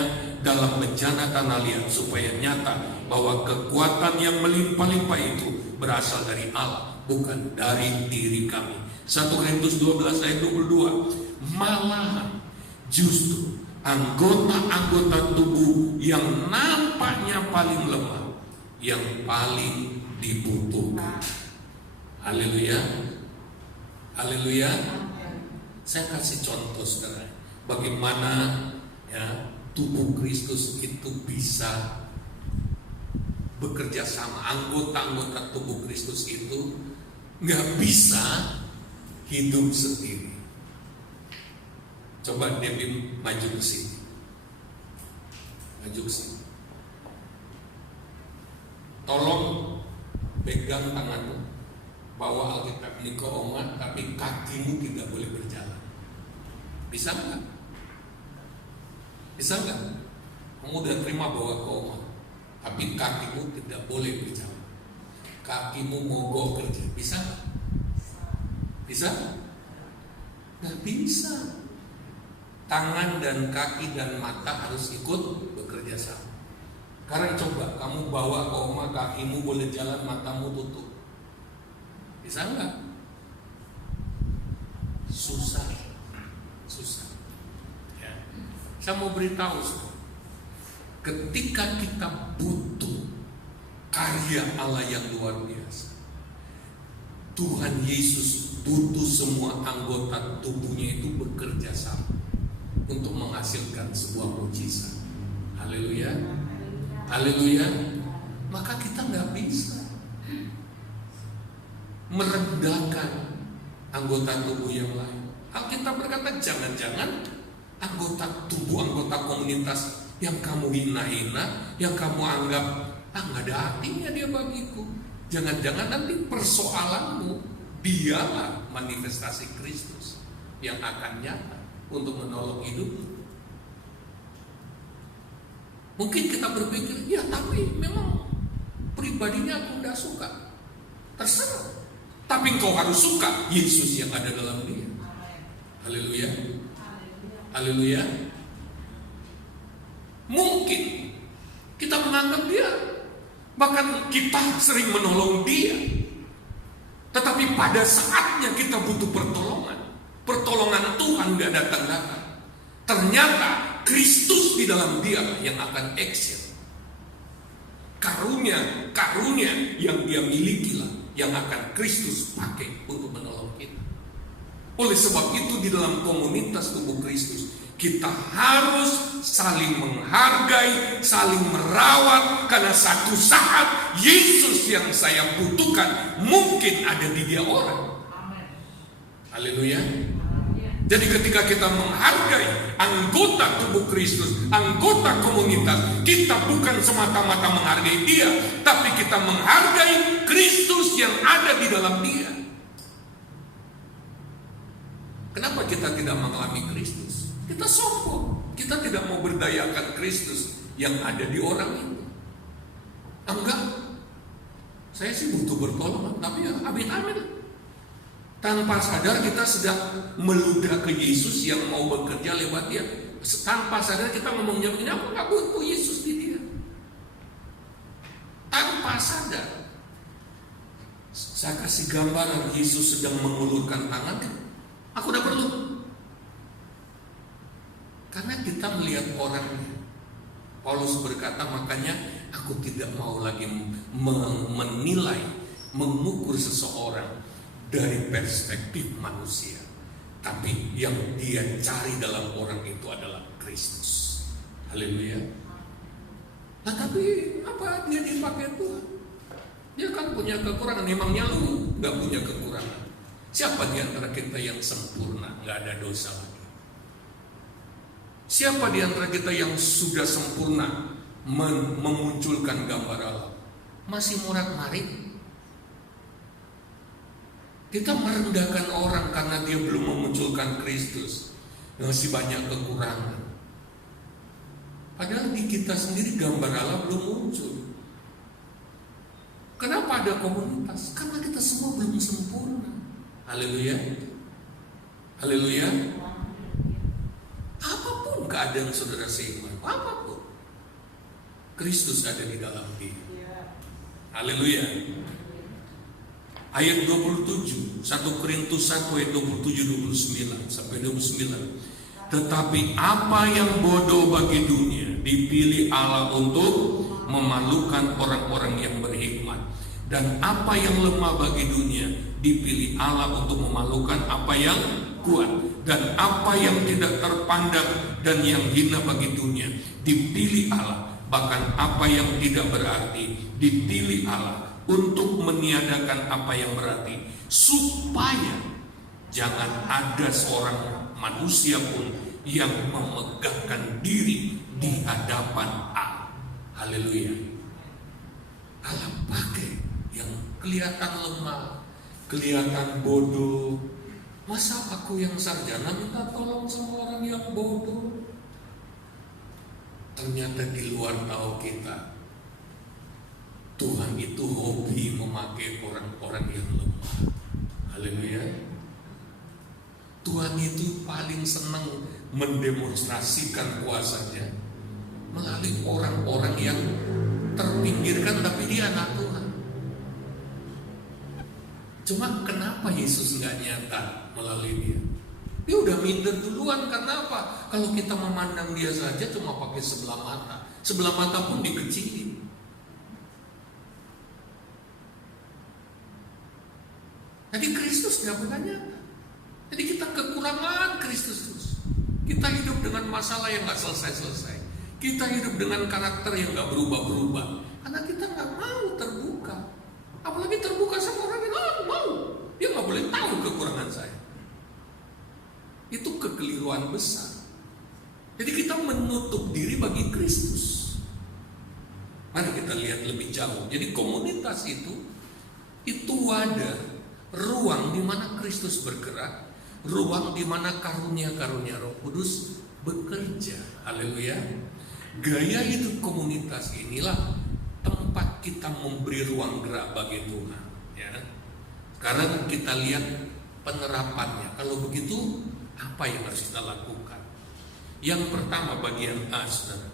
dalam bejana tanah liat, supaya nyata bahwa kekuatan yang melimpah-limpah itu berasal dari Allah, bukan dari diri kami. 1 Korintus 12 ayat 22. Malahan justru anggota-anggota tubuh yang nampaknya paling lemah yang paling dibutuhkan. Haleluya. Haleluya. Saya kasih contoh saudara, bagaimana ya tubuh Kristus itu bisa bekerja sama. Anggota-anggota tubuh Kristus itu nggak bisa hidup sendiri. Coba Debbie maju ke sini. Maju ke sini. Tolong pegang tanganmu. Bawa Alkitab ini ke Oma, tapi kakimu tidak boleh berjalan. Bisa nggak? Bisa nggak? Kamu udah terima bawa ke Oma, tapi kakimu tidak boleh berjalan. Kakimu mogok kerja. Bisa nggak? Bisa? Nggak bisa. Tangan dan kaki dan mata harus ikut bekerja sama. Sekarang coba kamu bawa ke Oma, kakimu boleh jalan, matamu tutup. Bisa nggak? Susah. Susah ya. Saya mau beritahu, ketika kita butuh karya Allah yang luar biasa, Tuhan Yesus butuh semua anggota tubuhnya itu bekerja sama untuk menghasilkan sebuah mujizat. Haleluya. Haleluya. Maka kita nggak bisa merendahkan anggota tubuh yang lain. Alkitab berkata jangan-jangan anggota tubuh, anggota komunitas yang kamu hina-hina, yang kamu anggap nggak ada artinya dia bagiku. Jangan-jangan nanti persoalanmu dialah manifestasi Kristus yang akan nyata untuk menolong hidupmu. Mungkin kita berpikir, ya tapi memang pribadinya aku tidak suka. Terserah. Tapi engkau harus suka Yesus yang ada dalam dia. Haleluya. Haleluya. Mungkin kita menganggap dia, bahkan kita sering menolong dia, tetapi pada saatnya kita butuh pertolongan, pertolongan Tuhan gak datang-datang. Ternyata Kristus di dalam dia yang akan action. Karunia yang dia milikilah yang akan Kristus pakai untuk menolong kita. Oleh sebab itu di dalam komunitas tubuh Kristus kita harus saling menghargai, saling merawat, karena satu saat Yesus yang saya butuhkan mungkin ada di dia orang. Haleluya. Jadi ketika kita menghargai anggota tubuh Kristus, anggota komunitas, kita bukan semata-mata menghargai dia, tapi kita menghargai Kristus yang ada di dalam dia. Kenapa kita tidak mengalami Kristus? Kita sombong, kita tidak mau berdayakan Kristus yang ada di orang itu. Enggak, saya sih butuh pertolongan, tapi ya amin-amin. Tanpa sadar kita sedang meludah ke Yesus yang mau bekerja lewat dia. Tanpa sadar kita ngomongnya begini, aku gak butuh Yesus di dia. Tanpa sadar. Saya kasih gambaran Yesus sedang mengulurkan tangan, aku udah perlu. Karena kita melihat orangnya. Paulus berkata, makanya aku tidak mau lagi menilai, mengukur seseorang dari perspektif manusia, tapi yang dia cari dalam orang itu adalah Kristus. Haleluya. Nah tapi apa dia dipakai Tuhan? Dia kan punya kekurangan. Memangnya lu gak punya kekurangan? Siapa di antara kita yang sempurna, gak ada dosa lagi? Siapa di antara kita yang sudah sempurna memunculkan gambar Allah? Masih morat-marit? Kita merendahkan orang karena dia belum memunculkan Kristus. Masih banyak kekurangan. Padahal di kita sendiri gambar Allah belum muncul. Kenapa ada komunitas? Karena kita semua belum sempurna. Haleluya. Haleluya. Apapun keadaan saudara seiman, apapun Kristus ada di dalam dia. Haleluya. Ayat 27, 1 Korintus 1 ayat 27-29 sampai 29. Tetapi apa yang bodoh bagi dunia dipilih Allah untuk memalukan orang-orang yang berhikmat, dan apa yang lemah bagi dunia dipilih Allah untuk memalukan apa yang kuat, dan apa yang tidak terpandang dan yang hina bagi dunia dipilih Allah, bahkan apa yang tidak berarti dipilih Allah untuk meniadakan apa yang berarti, supaya jangan ada seorang manusia pun yang memegahkan diri di hadapan Allah. Haleluya. Allah pakai yang kelihatan lemah, kelihatan bodoh. Masa aku yang sarjana minta tolong sama orang yang bodoh? Ternyata di luar tahu kita, Tuhan itu hobi memakai orang-orang yang lemah. Haleluya. Tuhan itu paling senang mendemonstrasikan kuasanya melalui orang-orang yang terpinggirkan, tapi dia anak Tuhan. Cuma kenapa Yesus nggak nyata melalui dia? Dia udah minder duluan. Karena apa? Kalau kita memandang dia saja cuma pakai sebelah mata pun dikecilin. Jadi Kristus nggak pernah nyata. Jadi kita kekurangan Kristus terus. Kita hidup dengan masalah yang nggak selesai-selesai. Kita hidup dengan karakter yang nggak berubah-berubah. Karena kita nggak mau terbuka. Apalagi terbuka sama orang yang mau. Dia nggak boleh tahu kekurangan saya. Itu kekeliruan besar. Jadi kita menutup diri bagi Kristus. Mari kita lihat lebih jauh. Jadi komunitas itu wadah, ruang di mana Kristus bergerak, ruang di mana karunia-karunia Roh Kudus bekerja. Haleluya. Gaya hidup komunitas inilah tempat kita memberi ruang gerak bagi Tuhan, ya. Sekarang kita lihat penerapannya. Kalau begitu, apa yang harus kita lakukan? Yang pertama, bagian A, saudara.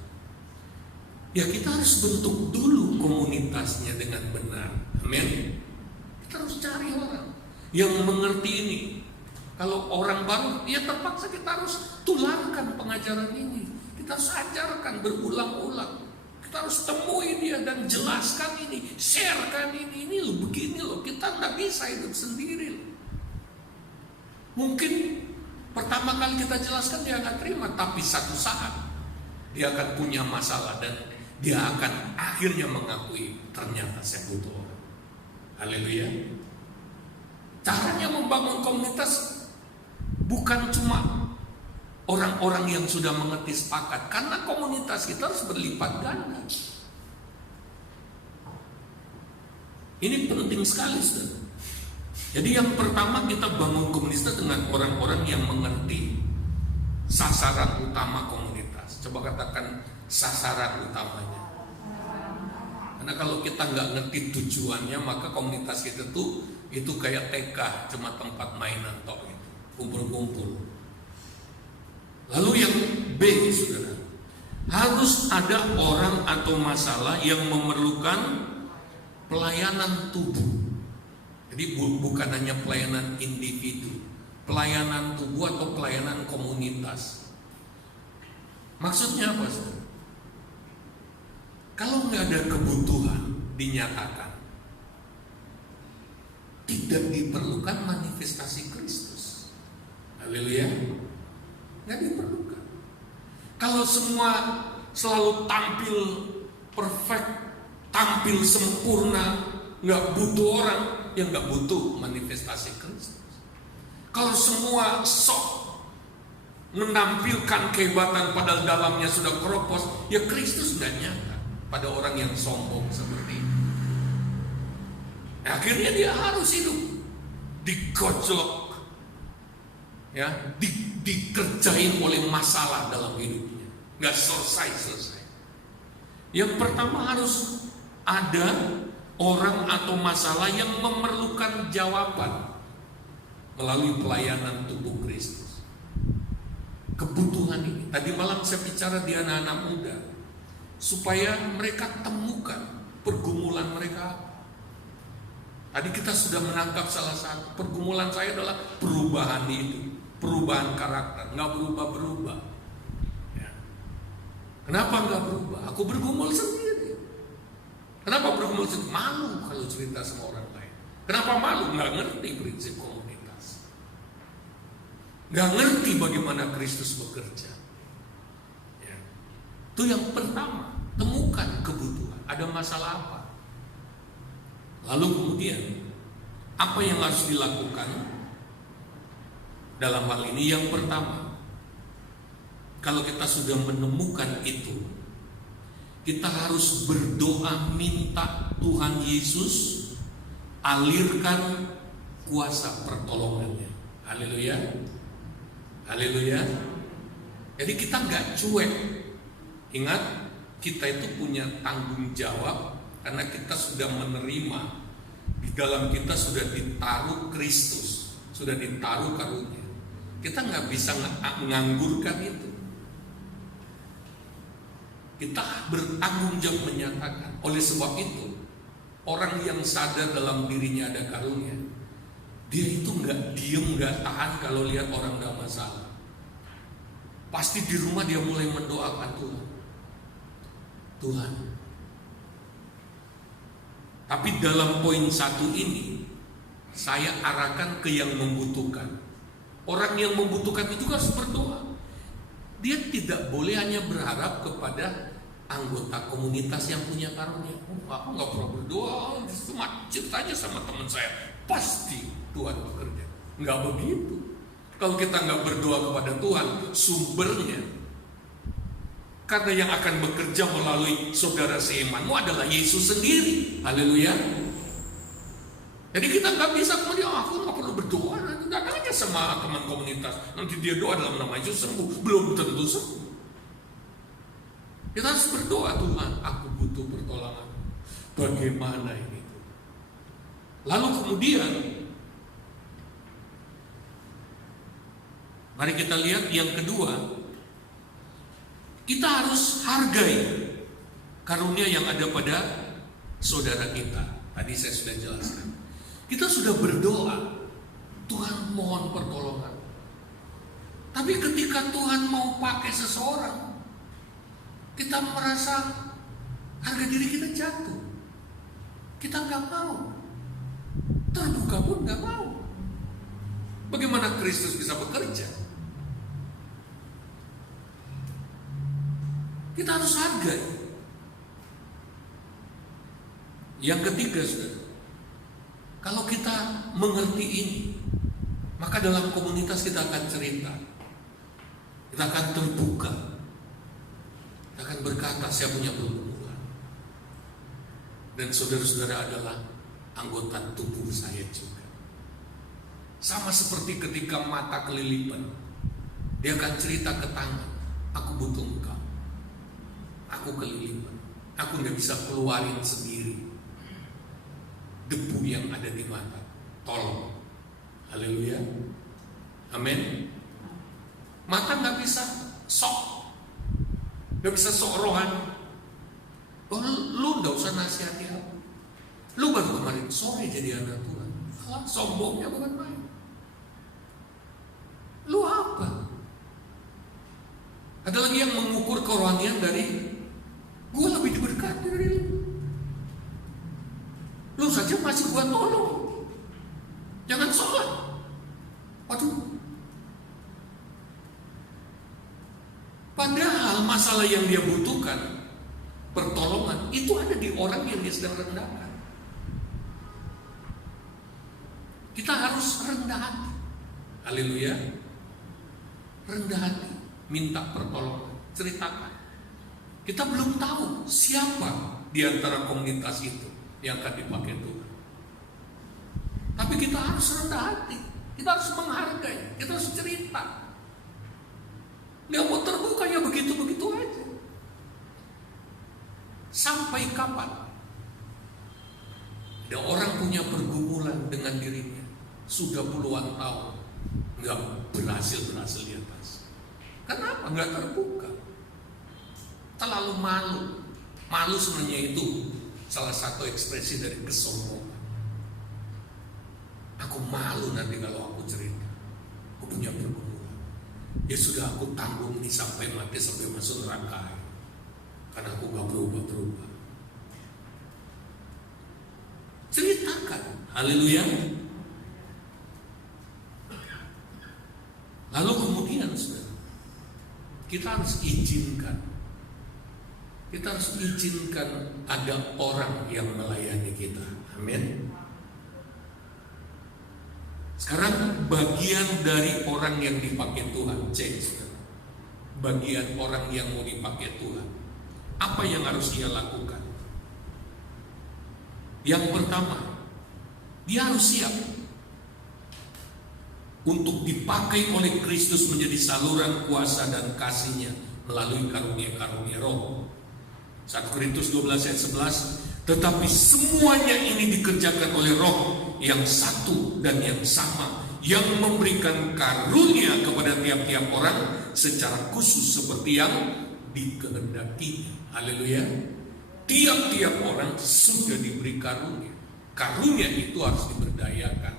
Ya, kita harus bentuk dulu komunitasnya dengan benar. Amin. Kita harus cari orang yang mengerti ini. Kalau orang baru, ya terpaksa kita harus tularkan pengajaran ini. Kita harus ajarkan berulang-ulang. Kita harus temui dia dan jelaskan ini, sharekan ini loh, begini loh. Kita nggak bisa hidup sendiri loh. Mungkin pertama kali kita jelaskan dia nggak terima, tapi satu saat dia akan punya masalah dan dia akan akhirnya mengakui ternyata saya butuh orang. Haleluya. Caranya membangun komunitas bukan cuma orang-orang yang sudah mengerti sepakat, karena komunitas kita harus berlipat ganda. Ini penting sekali, saudara. Jadi yang pertama, kita bangun komunitas dengan orang-orang yang mengerti sasaran utama komunitas. Coba katakan sasaran utamanya. Karena kalau kita nggak ngerti tujuannya, maka komunitas kita tuh itu kayak TK, cuma tempat mainan tok gitu, kumpul-kumpul. Lalu yang B, saudara, harus ada orang atau masalah yang memerlukan pelayanan tubuh. Jadi bukan hanya pelayanan individu, pelayanan tubuh atau pelayanan komunitas. Maksudnya apa, saudara? Kalau nggak ada kebutuhan dinyatakan, tidak diperlukan manifestasi Kristus. Haleluya. Nggak diperlukan. Kalau semua selalu tampil perfect, tampil sempurna, nggak butuh orang, ya nggak butuh manifestasi Kristus. Kalau semua sok menampilkan kehebatan padahal dalamnya sudah keropos, ya Kristus nggak nyata pada orang yang sombong seperti ini. Akhirnya dia harus hidup digojlok, ya, dikerjain oleh masalah dalam hidupnya, nggak selesai. Yang pertama harus ada orang atau masalah yang memerlukan jawaban melalui pelayanan tubuh Kristus. Kebutuhan ini, tadi malam saya bicara di anak-anak muda, supaya mereka temukan pergumulan mereka. Tadi kita sudah menangkap salah satu pergumulan saya adalah perubahan itu, perubahan karakter, nggak berubah-berubah. Ya. Kenapa nggak berubah? Aku bergumul sendiri. Kenapa bergumul sendiri? Malu kalau cerita sama orang lain. Kenapa malu? Nggak ngerti prinsip komunitas, nggak ngerti bagaimana Kristus bekerja. Ya. Itu yang pertama, temukan kebutuhan. Ada masalah apa? Lalu kemudian apa yang harus dilakukan dalam hal ini? Yang pertama, kalau kita sudah menemukan itu, kita harus berdoa minta Tuhan Yesus alirkan kuasa pertolongannya. Haleluya, haleluya. Jadi kita nggak cuek. Ingat, kita itu punya tanggung jawab. Karena kita sudah menerima, di dalam kita sudah ditaruh Kristus, sudah ditaruh karunia. Kita nggak bisa menganggurkan itu. Kita bertanggung jawab menyatakan. Oleh sebab itu, orang yang sadar dalam dirinya ada karunia, dia itu nggak diem, nggak tahan kalau lihat orang ada masalah. Pasti di rumah dia mulai mendoakan Tuhan. Tuhan. Tapi dalam poin satu ini, saya arahkan ke yang membutuhkan. Orang yang membutuhkan itu harus berdoa. Dia tidak boleh hanya berharap kepada anggota komunitas yang punya karunia. Aku nggak perlu berdoa, cuma cerita aja sama teman saya, pasti Tuhan bekerja. Nggak begitu. Kalau kita nggak berdoa kepada Tuhan, sumbernya. Karena yang akan bekerja melalui saudara seimanmu adalah Yesus sendiri. Haleluya. Jadi kita nggak bisa kemudian aku nggak perlu berdoa, nanti datang aja sama teman komunitas, nanti dia doa dalam nama Yesus sembuh. Belum tentu sembuh. Kita harus berdoa, Tuhan, aku butuh pertolongan. Bagaimana ini? Lalu kemudian, mari kita lihat yang kedua. Kita harus hargai karunia yang ada pada saudara kita. Tadi saya sudah jelaskan. Kita sudah berdoa, Tuhan mohon pertolongan. Tapi ketika Tuhan mau pakai seseorang, kita merasa harga diri kita jatuh. Kita nggak mau. Terbuka pun nggak mau. Bagaimana Kristus bisa bekerja? Kita harus hargai. Yang ketiga, saudara, kalau kita mengerti ini, maka dalam komunitas kita akan cerita, kita akan terbuka, kita akan berkata, saya punya pergumulan, dan saudara-saudara adalah anggota tubuh saya juga. Sama seperti ketika mata kelilipan, dia akan cerita ke tangan, aku butuh engkau. Aku kelilipan, aku nggak bisa keluarin sendiri debu yang ada di mata. Tolong, haleluya, amin. Mata nggak bisa sok, nggak bisa sok rohani. Oh, lu nggak usah nasihati aku. Lu baru kemarin sore jadi anak Tuhan. Alah, sombongnya bukan main. Lu apa? Ada lagi yang mengukur kerohanian dari gue lebih diberkati dari lu saja masih gue tolong, jangan sholat. Waduh. Padahal masalah yang dia butuhkan, pertolongan, itu ada di orang yang dia sedang rendahkan. Kita harus rendah hati. Haleluya. Rendah hati, minta pertolongan, ceritakan. Kita belum tahu siapa di antara komunitas itu yang akan dipakai Tuhan. Tapi kita harus rendah hati, kita harus menghargai, kita harus cerita. Nggak mau terbuka ya begitu-begitu aja. Sampai kapan? Ada orang punya pergumulan dengan dirinya, sudah puluhan tahun nggak berhasil di atas. Kenapa? Nggak terbuka. Terlalu malu. Malu sebenarnya itu salah satu ekspresi dari kesombongan. Aku malu nanti kalau aku cerita, aku punya pergumulan. Ya sudah, aku tanggung ini sampai mati, sampai masuk neraka, karena aku gak berubah-berubah. Ceritakan, haleluya. Lalu kemudian saudara, kita harus izinkan ada orang yang melayani kita. Amin. Sekarang bagian dari orang yang dipakai Tuhan, bagian orang yang mau dipakai Tuhan, apa yang harus dia lakukan? Yang pertama, dia harus siap untuk dipakai oleh Kristus menjadi saluran kuasa dan kasih-Nya melalui karunia-karunia Roh. 1 Korintus 12 ayat 11, tetapi semuanya ini dikerjakan oleh Roh yang satu dan yang sama, yang memberikan karunia kepada tiap-tiap orang secara khusus seperti yang dikehendaki. Haleluya. Tiap-tiap orang sudah diberi karunia. Karunia itu harus diberdayakan.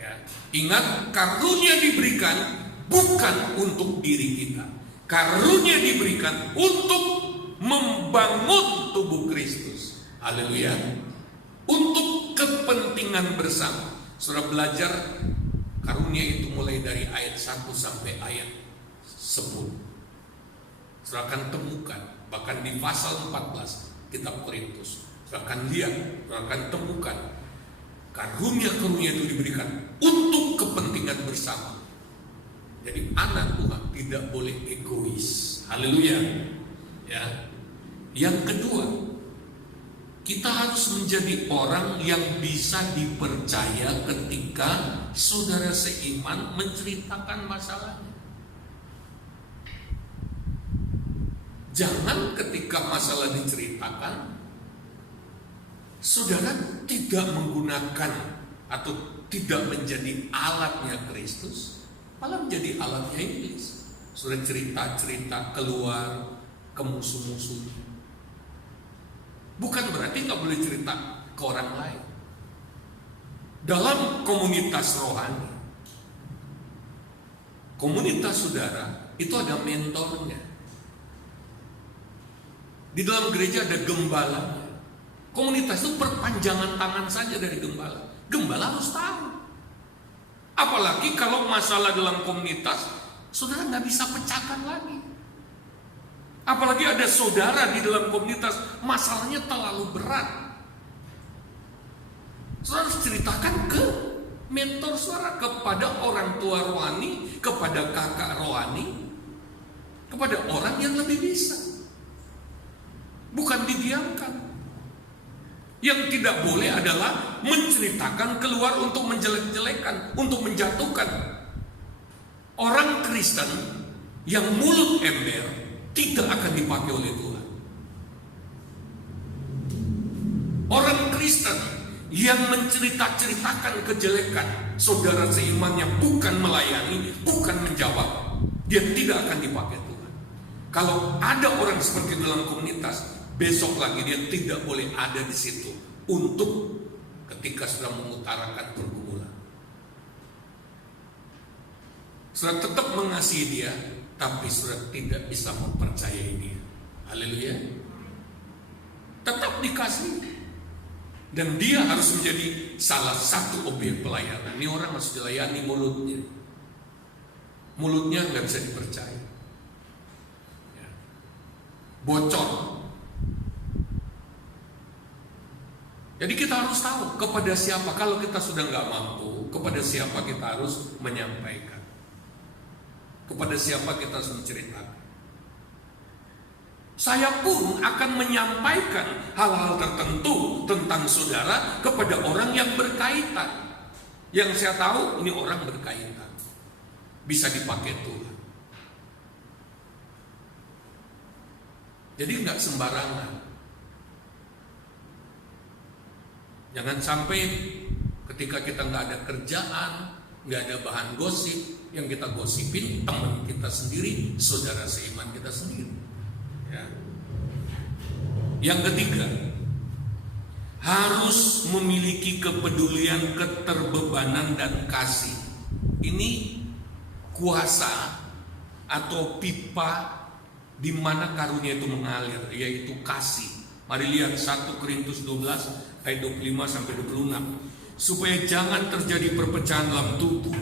Ya. Ingat, karunia diberikan bukan untuk diri kita. Karunia diberikan untuk membangun tubuh Kristus. Haleluya. Untuk kepentingan bersama. Saudara belajar karunia itu mulai dari ayat 1 sampai ayat 10. Saudara akan temukan bahkan di pasal 14 kitab Korintus. Saudara akan lihat, saudara akan temukan karunia-karunia itu diberikan untuk kepentingan bersama. Jadi anak Tuhan tidak boleh egois. Haleluya. Ya. Yang kedua, kita harus menjadi orang yang bisa dipercaya ketika saudara seiman menceritakan masalahnya. Jangan ketika masalah diceritakan, saudara tidak menggunakan atau tidak menjadi alatnya Kristus, malah menjadi alatnya iblis. Saudara cerita-cerita keluar ke musuh-musuhnya. Bukan berarti nggak boleh cerita ke orang lain. Dalam komunitas rohani, komunitas saudara itu ada mentornya. Di dalam gereja ada gembalanya. Komunitas itu perpanjangan tangan saja dari gembala. Gembala harus tahu. Apalagi kalau masalah dalam komunitas, saudara nggak bisa pecahkan lagi. Apalagi ada saudara di dalam komunitas, masalahnya terlalu berat. Saudara harus ceritakan ke mentor saudara, kepada orang tua rohani, kepada kakak rohani, kepada orang yang lebih bisa. Bukan didiamkan. Yang tidak boleh adalah menceritakan keluar untuk menjelek-jelekan, untuk menjatuhkan. Orang Kristen yang mulut ember tidak akan dipakai oleh Tuhan. Orang Kristen yang menceritakan kejelekan saudara seimannya, bukan melayani, bukan menjawab, dia tidak akan dipakai Tuhan. Kalau ada orang seperti dalam komunitas, besok lagi dia tidak boleh ada di situ untuk ketika sudah mengutarakan pergumulan. Sudah tetap mengasihi dia, tapi sudah tidak bisa mempercayai dia. Haleluya. Tetap dikasih, dan dia harus menjadi salah satu objek pelayanan. Ini orang harus dilayani mulutnya. Mulutnya nggak bisa dipercaya. Ya. Bocor. Jadi kita harus tahu kepada siapa. Kalau kita sudah nggak mampu, kepada siapa kita harus menyampaikan. Kepada siapa kita harus menceritakan. Saya pun akan menyampaikan hal-hal tertentu tentang saudara kepada orang yang berkaitan. Yang saya tahu ini orang berkaitan, bisa dipakai Tuhan. Jadi nggak sembarangan. Jangan sampai ketika kita nggak ada kerjaan, nggak ada bahan gosip, yang kita gosipin teman kita sendiri, saudara seiman kita sendiri. Ya. Yang ketiga, harus memiliki kepedulian, keterbebanan, dan kasih. Ini kuasa atau pipa di mana karunia itu mengalir, yaitu kasih. Mari lihat 1 Korintus 12 ayat 25 sampai 26. Supaya jangan terjadi perpecahan dalam tubuh,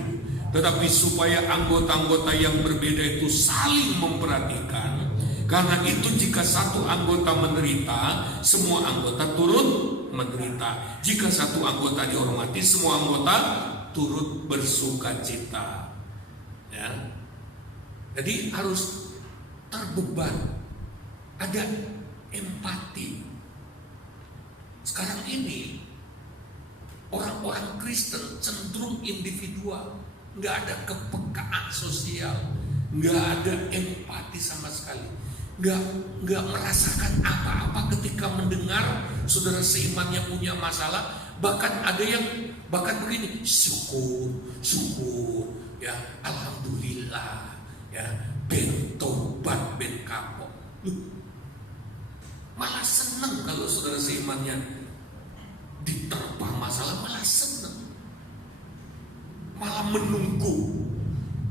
tetapi supaya anggota-anggota yang berbeda itu saling memperhatikan. Karena itu jika satu anggota menderita, semua anggota turut menderita. Jika satu anggota dihormati, semua anggota turut bersukacita. Ya. Jadi harus terbeban, ada empati. Sekarang ini orang-orang Kristen cenderung individual, nggak ada kepekaan sosial, nggak ada empati sama sekali, nggak merasakan apa-apa ketika mendengar saudara seimannya punya masalah. Bahkan ada yang begini, syukur, ya, alhamdulillah, ya, ben tobat, ben kapok. Malah seneng kalau saudara seimannya diterpa masalah, malah seneng, malah menunggu,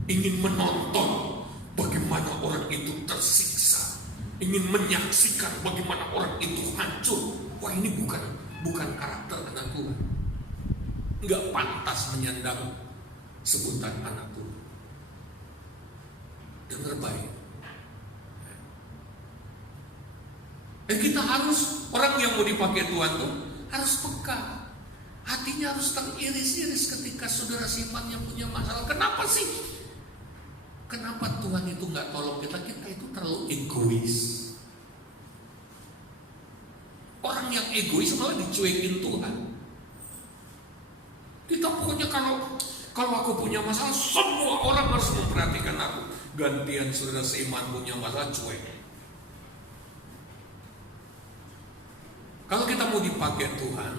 ingin menonton bagaimana orang itu tersiksa, ingin menyaksikan bagaimana orang itu hancur. Wah, ini bukan karakter anak Tuhan. Nggak pantas menyandang sebutan anak Tuhan. Dengar baik. Kita harus, orang yang mau dipakai Tuhan tuh harus peka. Hatinya harus teriris-iris ketika saudara seimannya punya masalah. Kenapa sih? Kenapa Tuhan itu nggak tolong kita? Kita itu terlalu egois. Orang yang egois malah dicuekin Tuhan. Kita pokoknya kalau aku punya masalah, semua orang harus memperhatikan aku. Gantian saudara seiman punya masalah, cuek. Kalau kita mau dipakai Tuhan,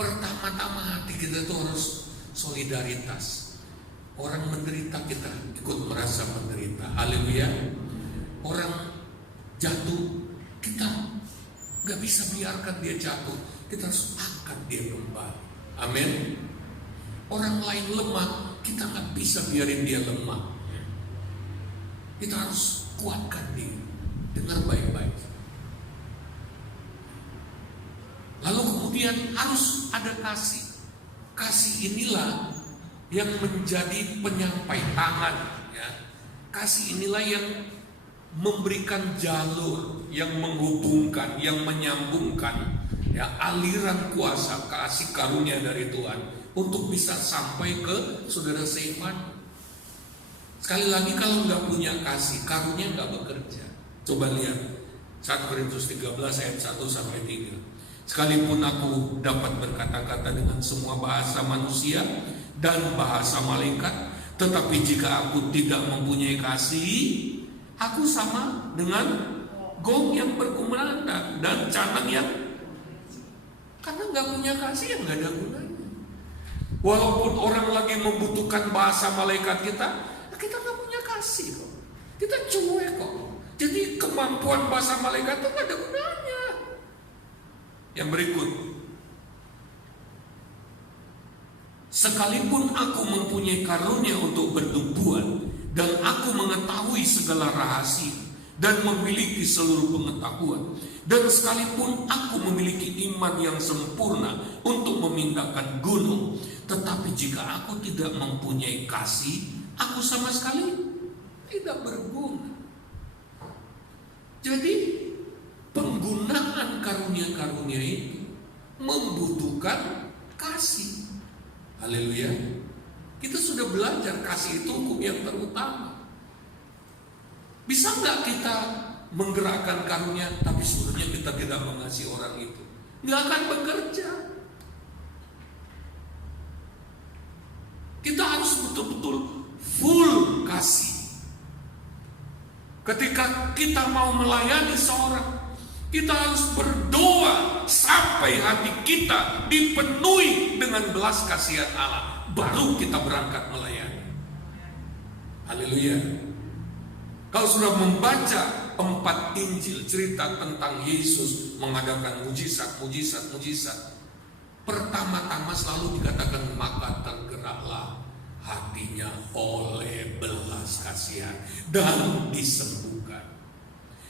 pertama-tama hati kita itu harus solidaritas. Orang menderita, kita ikut merasa menderita. Haleluya. Orang jatuh, kita gak bisa biarkan dia jatuh. Kita harus angkat dia kembali. Amin. Orang lain lemah, kita gak bisa biarin dia lemah. Kita harus kuatkan dia. Dengar baik-baik. Lalu kemudian harus ada kasih. Kasih inilah yang menjadi penyampai tangan, ya. Kasih inilah yang memberikan jalur, yang menghubungkan, yang menyambungkan, ya, aliran kuasa kasih karunia dari Tuhan untuk bisa sampai ke saudara seiman. Sekali lagi, kalau nggak punya kasih, karunia nggak bekerja. Coba lihat 1 Korintus 13 ayat 1 sampai 3. Sekalipun aku dapat berkata-kata dengan semua bahasa manusia dan bahasa malaikat, tetapi jika aku tidak mempunyai kasih, aku sama dengan gong yang berkumandang dan canang yang, karena nggak punya kasih yang nggak ada gunanya. Walaupun orang lagi membutuhkan bahasa malaikat kita nggak punya kasih kok. Kita cuek kok. Jadi kemampuan bahasa malaikat itu nggak ada gunanya. Yang berikut, sekalipun aku mempunyai karunia untuk bernubuat dan aku mengetahui segala rahasia dan memiliki seluruh pengetahuan, dan sekalipun aku memiliki iman yang sempurna untuk memindahkan gunung, tetapi jika aku tidak mempunyai kasih, aku sama sekali tidak berguna. Jadi penggunaan karunia-karunia itu membutuhkan kasih. Haleluya. Kita sudah belajar kasih itu hukum yang terutama. Bisa nggak kita menggerakkan karunia tapi sebenarnya kita tidak mengasihi orang itu? Nggak akan bekerja. Kita harus betul-betul full kasih. Ketika kita mau melayani seorang, kita harus berdoa sampai hati kita dipenuhi dengan belas kasihan Allah. Baru kita berangkat melayani. Haleluya. Kalau sudah membaca 4 Injil cerita tentang Yesus mengadakan mujizat. Pertama-tama selalu dikatakan maka tergeraklah hatinya oleh belas kasihan dan disembuhkan.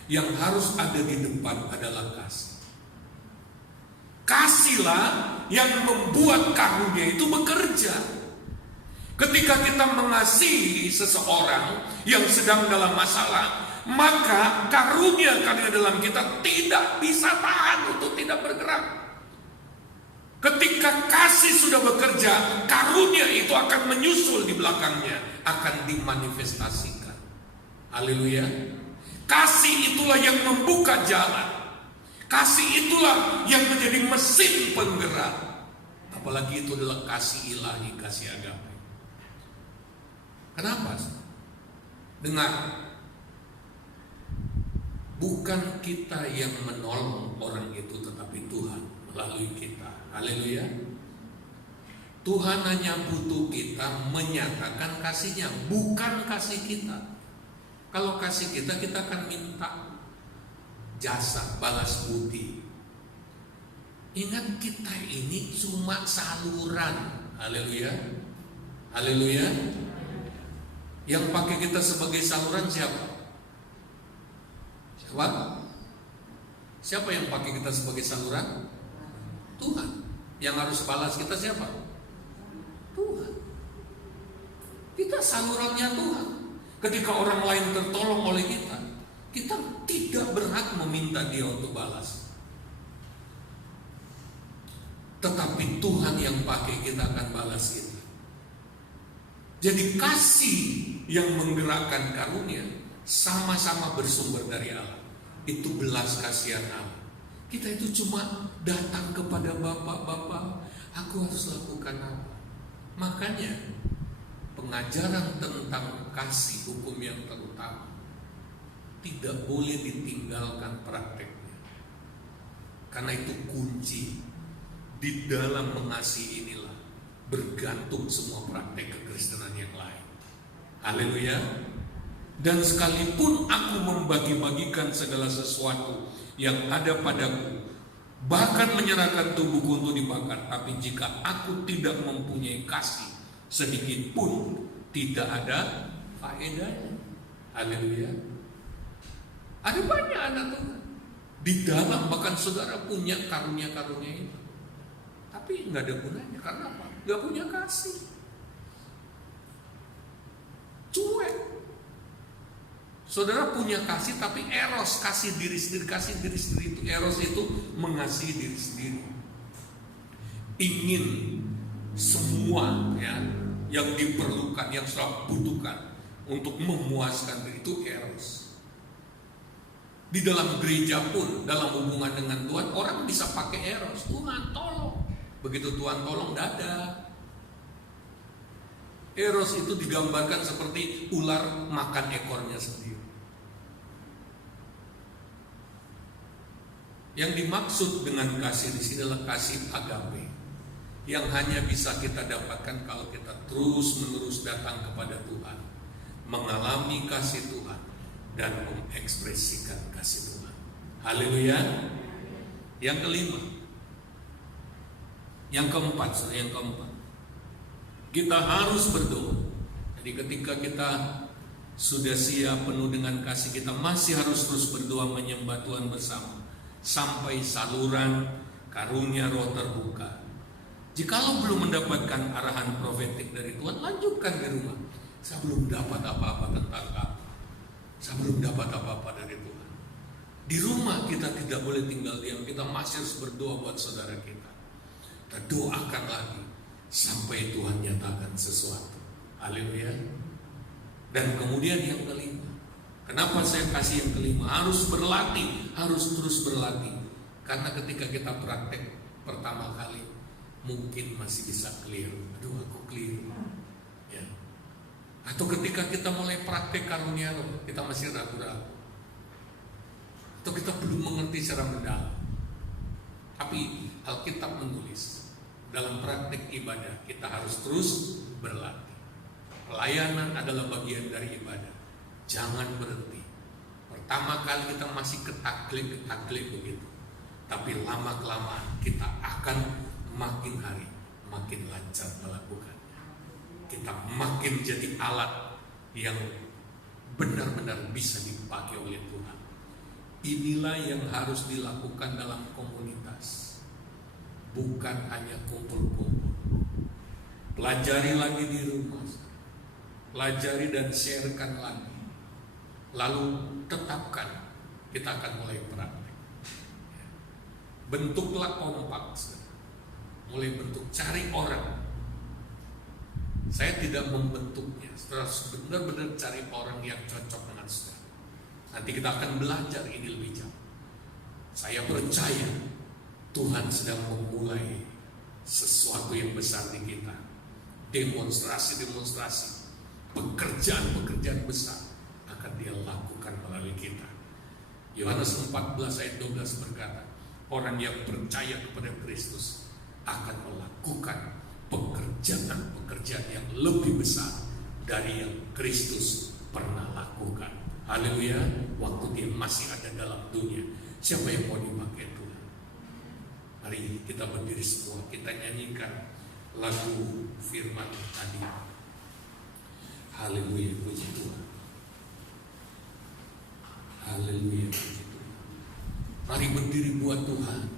Yang harus ada di depan adalah kasih. Kasihlah yang membuat karunia itu bekerja. Ketika kita mengasihi seseorang yang sedang dalam masalah, maka karunia dalam kita tidak bisa tahan untuk tidak bergerak. Ketika kasih sudah bekerja, karunia itu akan menyusul di belakangnya, akan dimanifestasikan. Haleluya. Kasih itulah yang membuka jalan. Kasih itulah yang menjadi mesin penggerak. Apalagi itu adalah kasih ilahi, kasih agape. Kenapa? Dengar. Bukan kita yang menolong orang itu, tetapi Tuhan melalui kita. Haleluya. Tuhan hanya butuh kita menyatakan kasihnya, bukan kasih kita. Kalau kasih kita akan minta jasa, balas budi. Ingat, kita ini cuma saluran. Haleluya. Haleluya. Yang pakai kita sebagai saluran siapa? Siapa yang pakai kita sebagai saluran? Tuhan. Yang harus balas kita siapa? Tuhan. Kita salurannya Tuhan. Ketika orang lain tertolong oleh kita, kita tidak berhak meminta dia untuk balas. Tetapi Tuhan yang pakai kita akan balas kita. Jadi kasih yang menggerakkan karunia sama-sama bersumber dari Allah. Itu belas kasihan Allah. Kita itu cuma datang kepada Bapak, aku harus lakukan apa? Makanya pengajaran tentang kasih, hukum yang terutama, tidak boleh ditinggalkan prakteknya. Karena itu kunci. Di dalam mengasihi inilah bergantung semua praktek kekristenan yang lain. Haleluya. Dan sekalipun aku membagi-bagikan segala sesuatu yang ada padaku, bahkan menyerahkan tubuhku untuk dibakar, tapi jika aku tidak mempunyai kasih sedikit pun, tidak ada faedahnya. Haleluya. Ada banyak anak Tuhan di dalam, bahkan saudara punya karunia-karunia itu, tapi nggak ada gunanya. Karena apa? Nggak punya kasih. Cuek. Saudara punya kasih tapi eros, kasih diri sendiri itu. Eros itu mengasihi diri sendiri. Ingin semua yang diperlukan, yang saudara butuhkan untuk memuaskan diri, itu eros. Di dalam gereja pun, dalam hubungan dengan Tuhan, orang bisa pakai eros. Tuhan tolong. Begitu Tuhan tolong, dadah. Eros itu digambarkan seperti ular makan ekornya sendiri. Yang dimaksud dengan kasih di sini adalah kasih agape, yang hanya bisa kita dapatkan kalau kita terus-menerus datang kepada Tuhan, mengalami kasih Tuhan dan mengekspresikan kasih Tuhan. Haleluya. Yang kelima, yang keempat, kita harus berdoa. Jadi ketika kita sudah siap penuh dengan kasih, kita masih harus terus berdoa menyembah Tuhan bersama sampai saluran karunia roh terbuka. Jikalau belum mendapatkan arahan profetik dari Tuhan, lanjutkan di rumah. Saya belum dapat apa-apa tentang kamu. Saya belum dapat apa-apa dari Tuhan. Di rumah kita tidak boleh tinggal diam. Kita masih harus berdoa buat saudara kita. Kita doakan lagi sampai Tuhan nyatakan sesuatu. Haleluya. Dan kemudian yang kelima. Kenapa saya kasih yang kelima? Harus berlatih, harus terus berlatih. Karena ketika kita praktek pertama kali, mungkin masih bisa keliru. Aduh, aku keliru. Ya. Atau ketika kita mulai praktek karunia roh, kita masih ragu-ragu. Atau kita belum mengerti secara mendalam. Tapi Alkitab menulis, dalam praktek ibadah kita harus terus berlatih. Pelayanan adalah bagian dari ibadah. Jangan berhenti. Pertama kali kita masih ketaklik begitu, tapi lama-kelamaan kita akan makin hari makin lancar melakukannya. Kita makin jadi alat yang benar-benar bisa dipakai oleh Tuhan. Inilah yang harus dilakukan dalam komunitas, bukan hanya kumpul-kumpul. Pelajari lagi di rumah, pelajari dan sharekan lagi, lalu tetapkan. Kita akan mulai praktek. Bentuklah kompak, mulai bentuk, cari orang. Saya tidak membentuknya, terus benar-benar cari orang yang cocok dengan saudara. Nanti kita akan belajar ini lebih jauh. Saya percaya Tuhan sedang memulai sesuatu yang besar di kita. Demonstrasi, pekerjaan besar akan Dia lakukan melalui kita. Yohanes 14 ayat 12 berkata, orang yang percaya kepada Kristus akan melakukan pekerjaan yang lebih besar dari yang Kristus pernah lakukan. Haleluya. Waktu Dia masih ada dalam dunia, siapa yang mau dipakai Tuhan? Mari kita berdiri semua, kita nyanyikan lagu firman tadi. Haleluya, puji Tuhan. Haleluya, puji Tuhan. Mari berdiri buat Tuhan.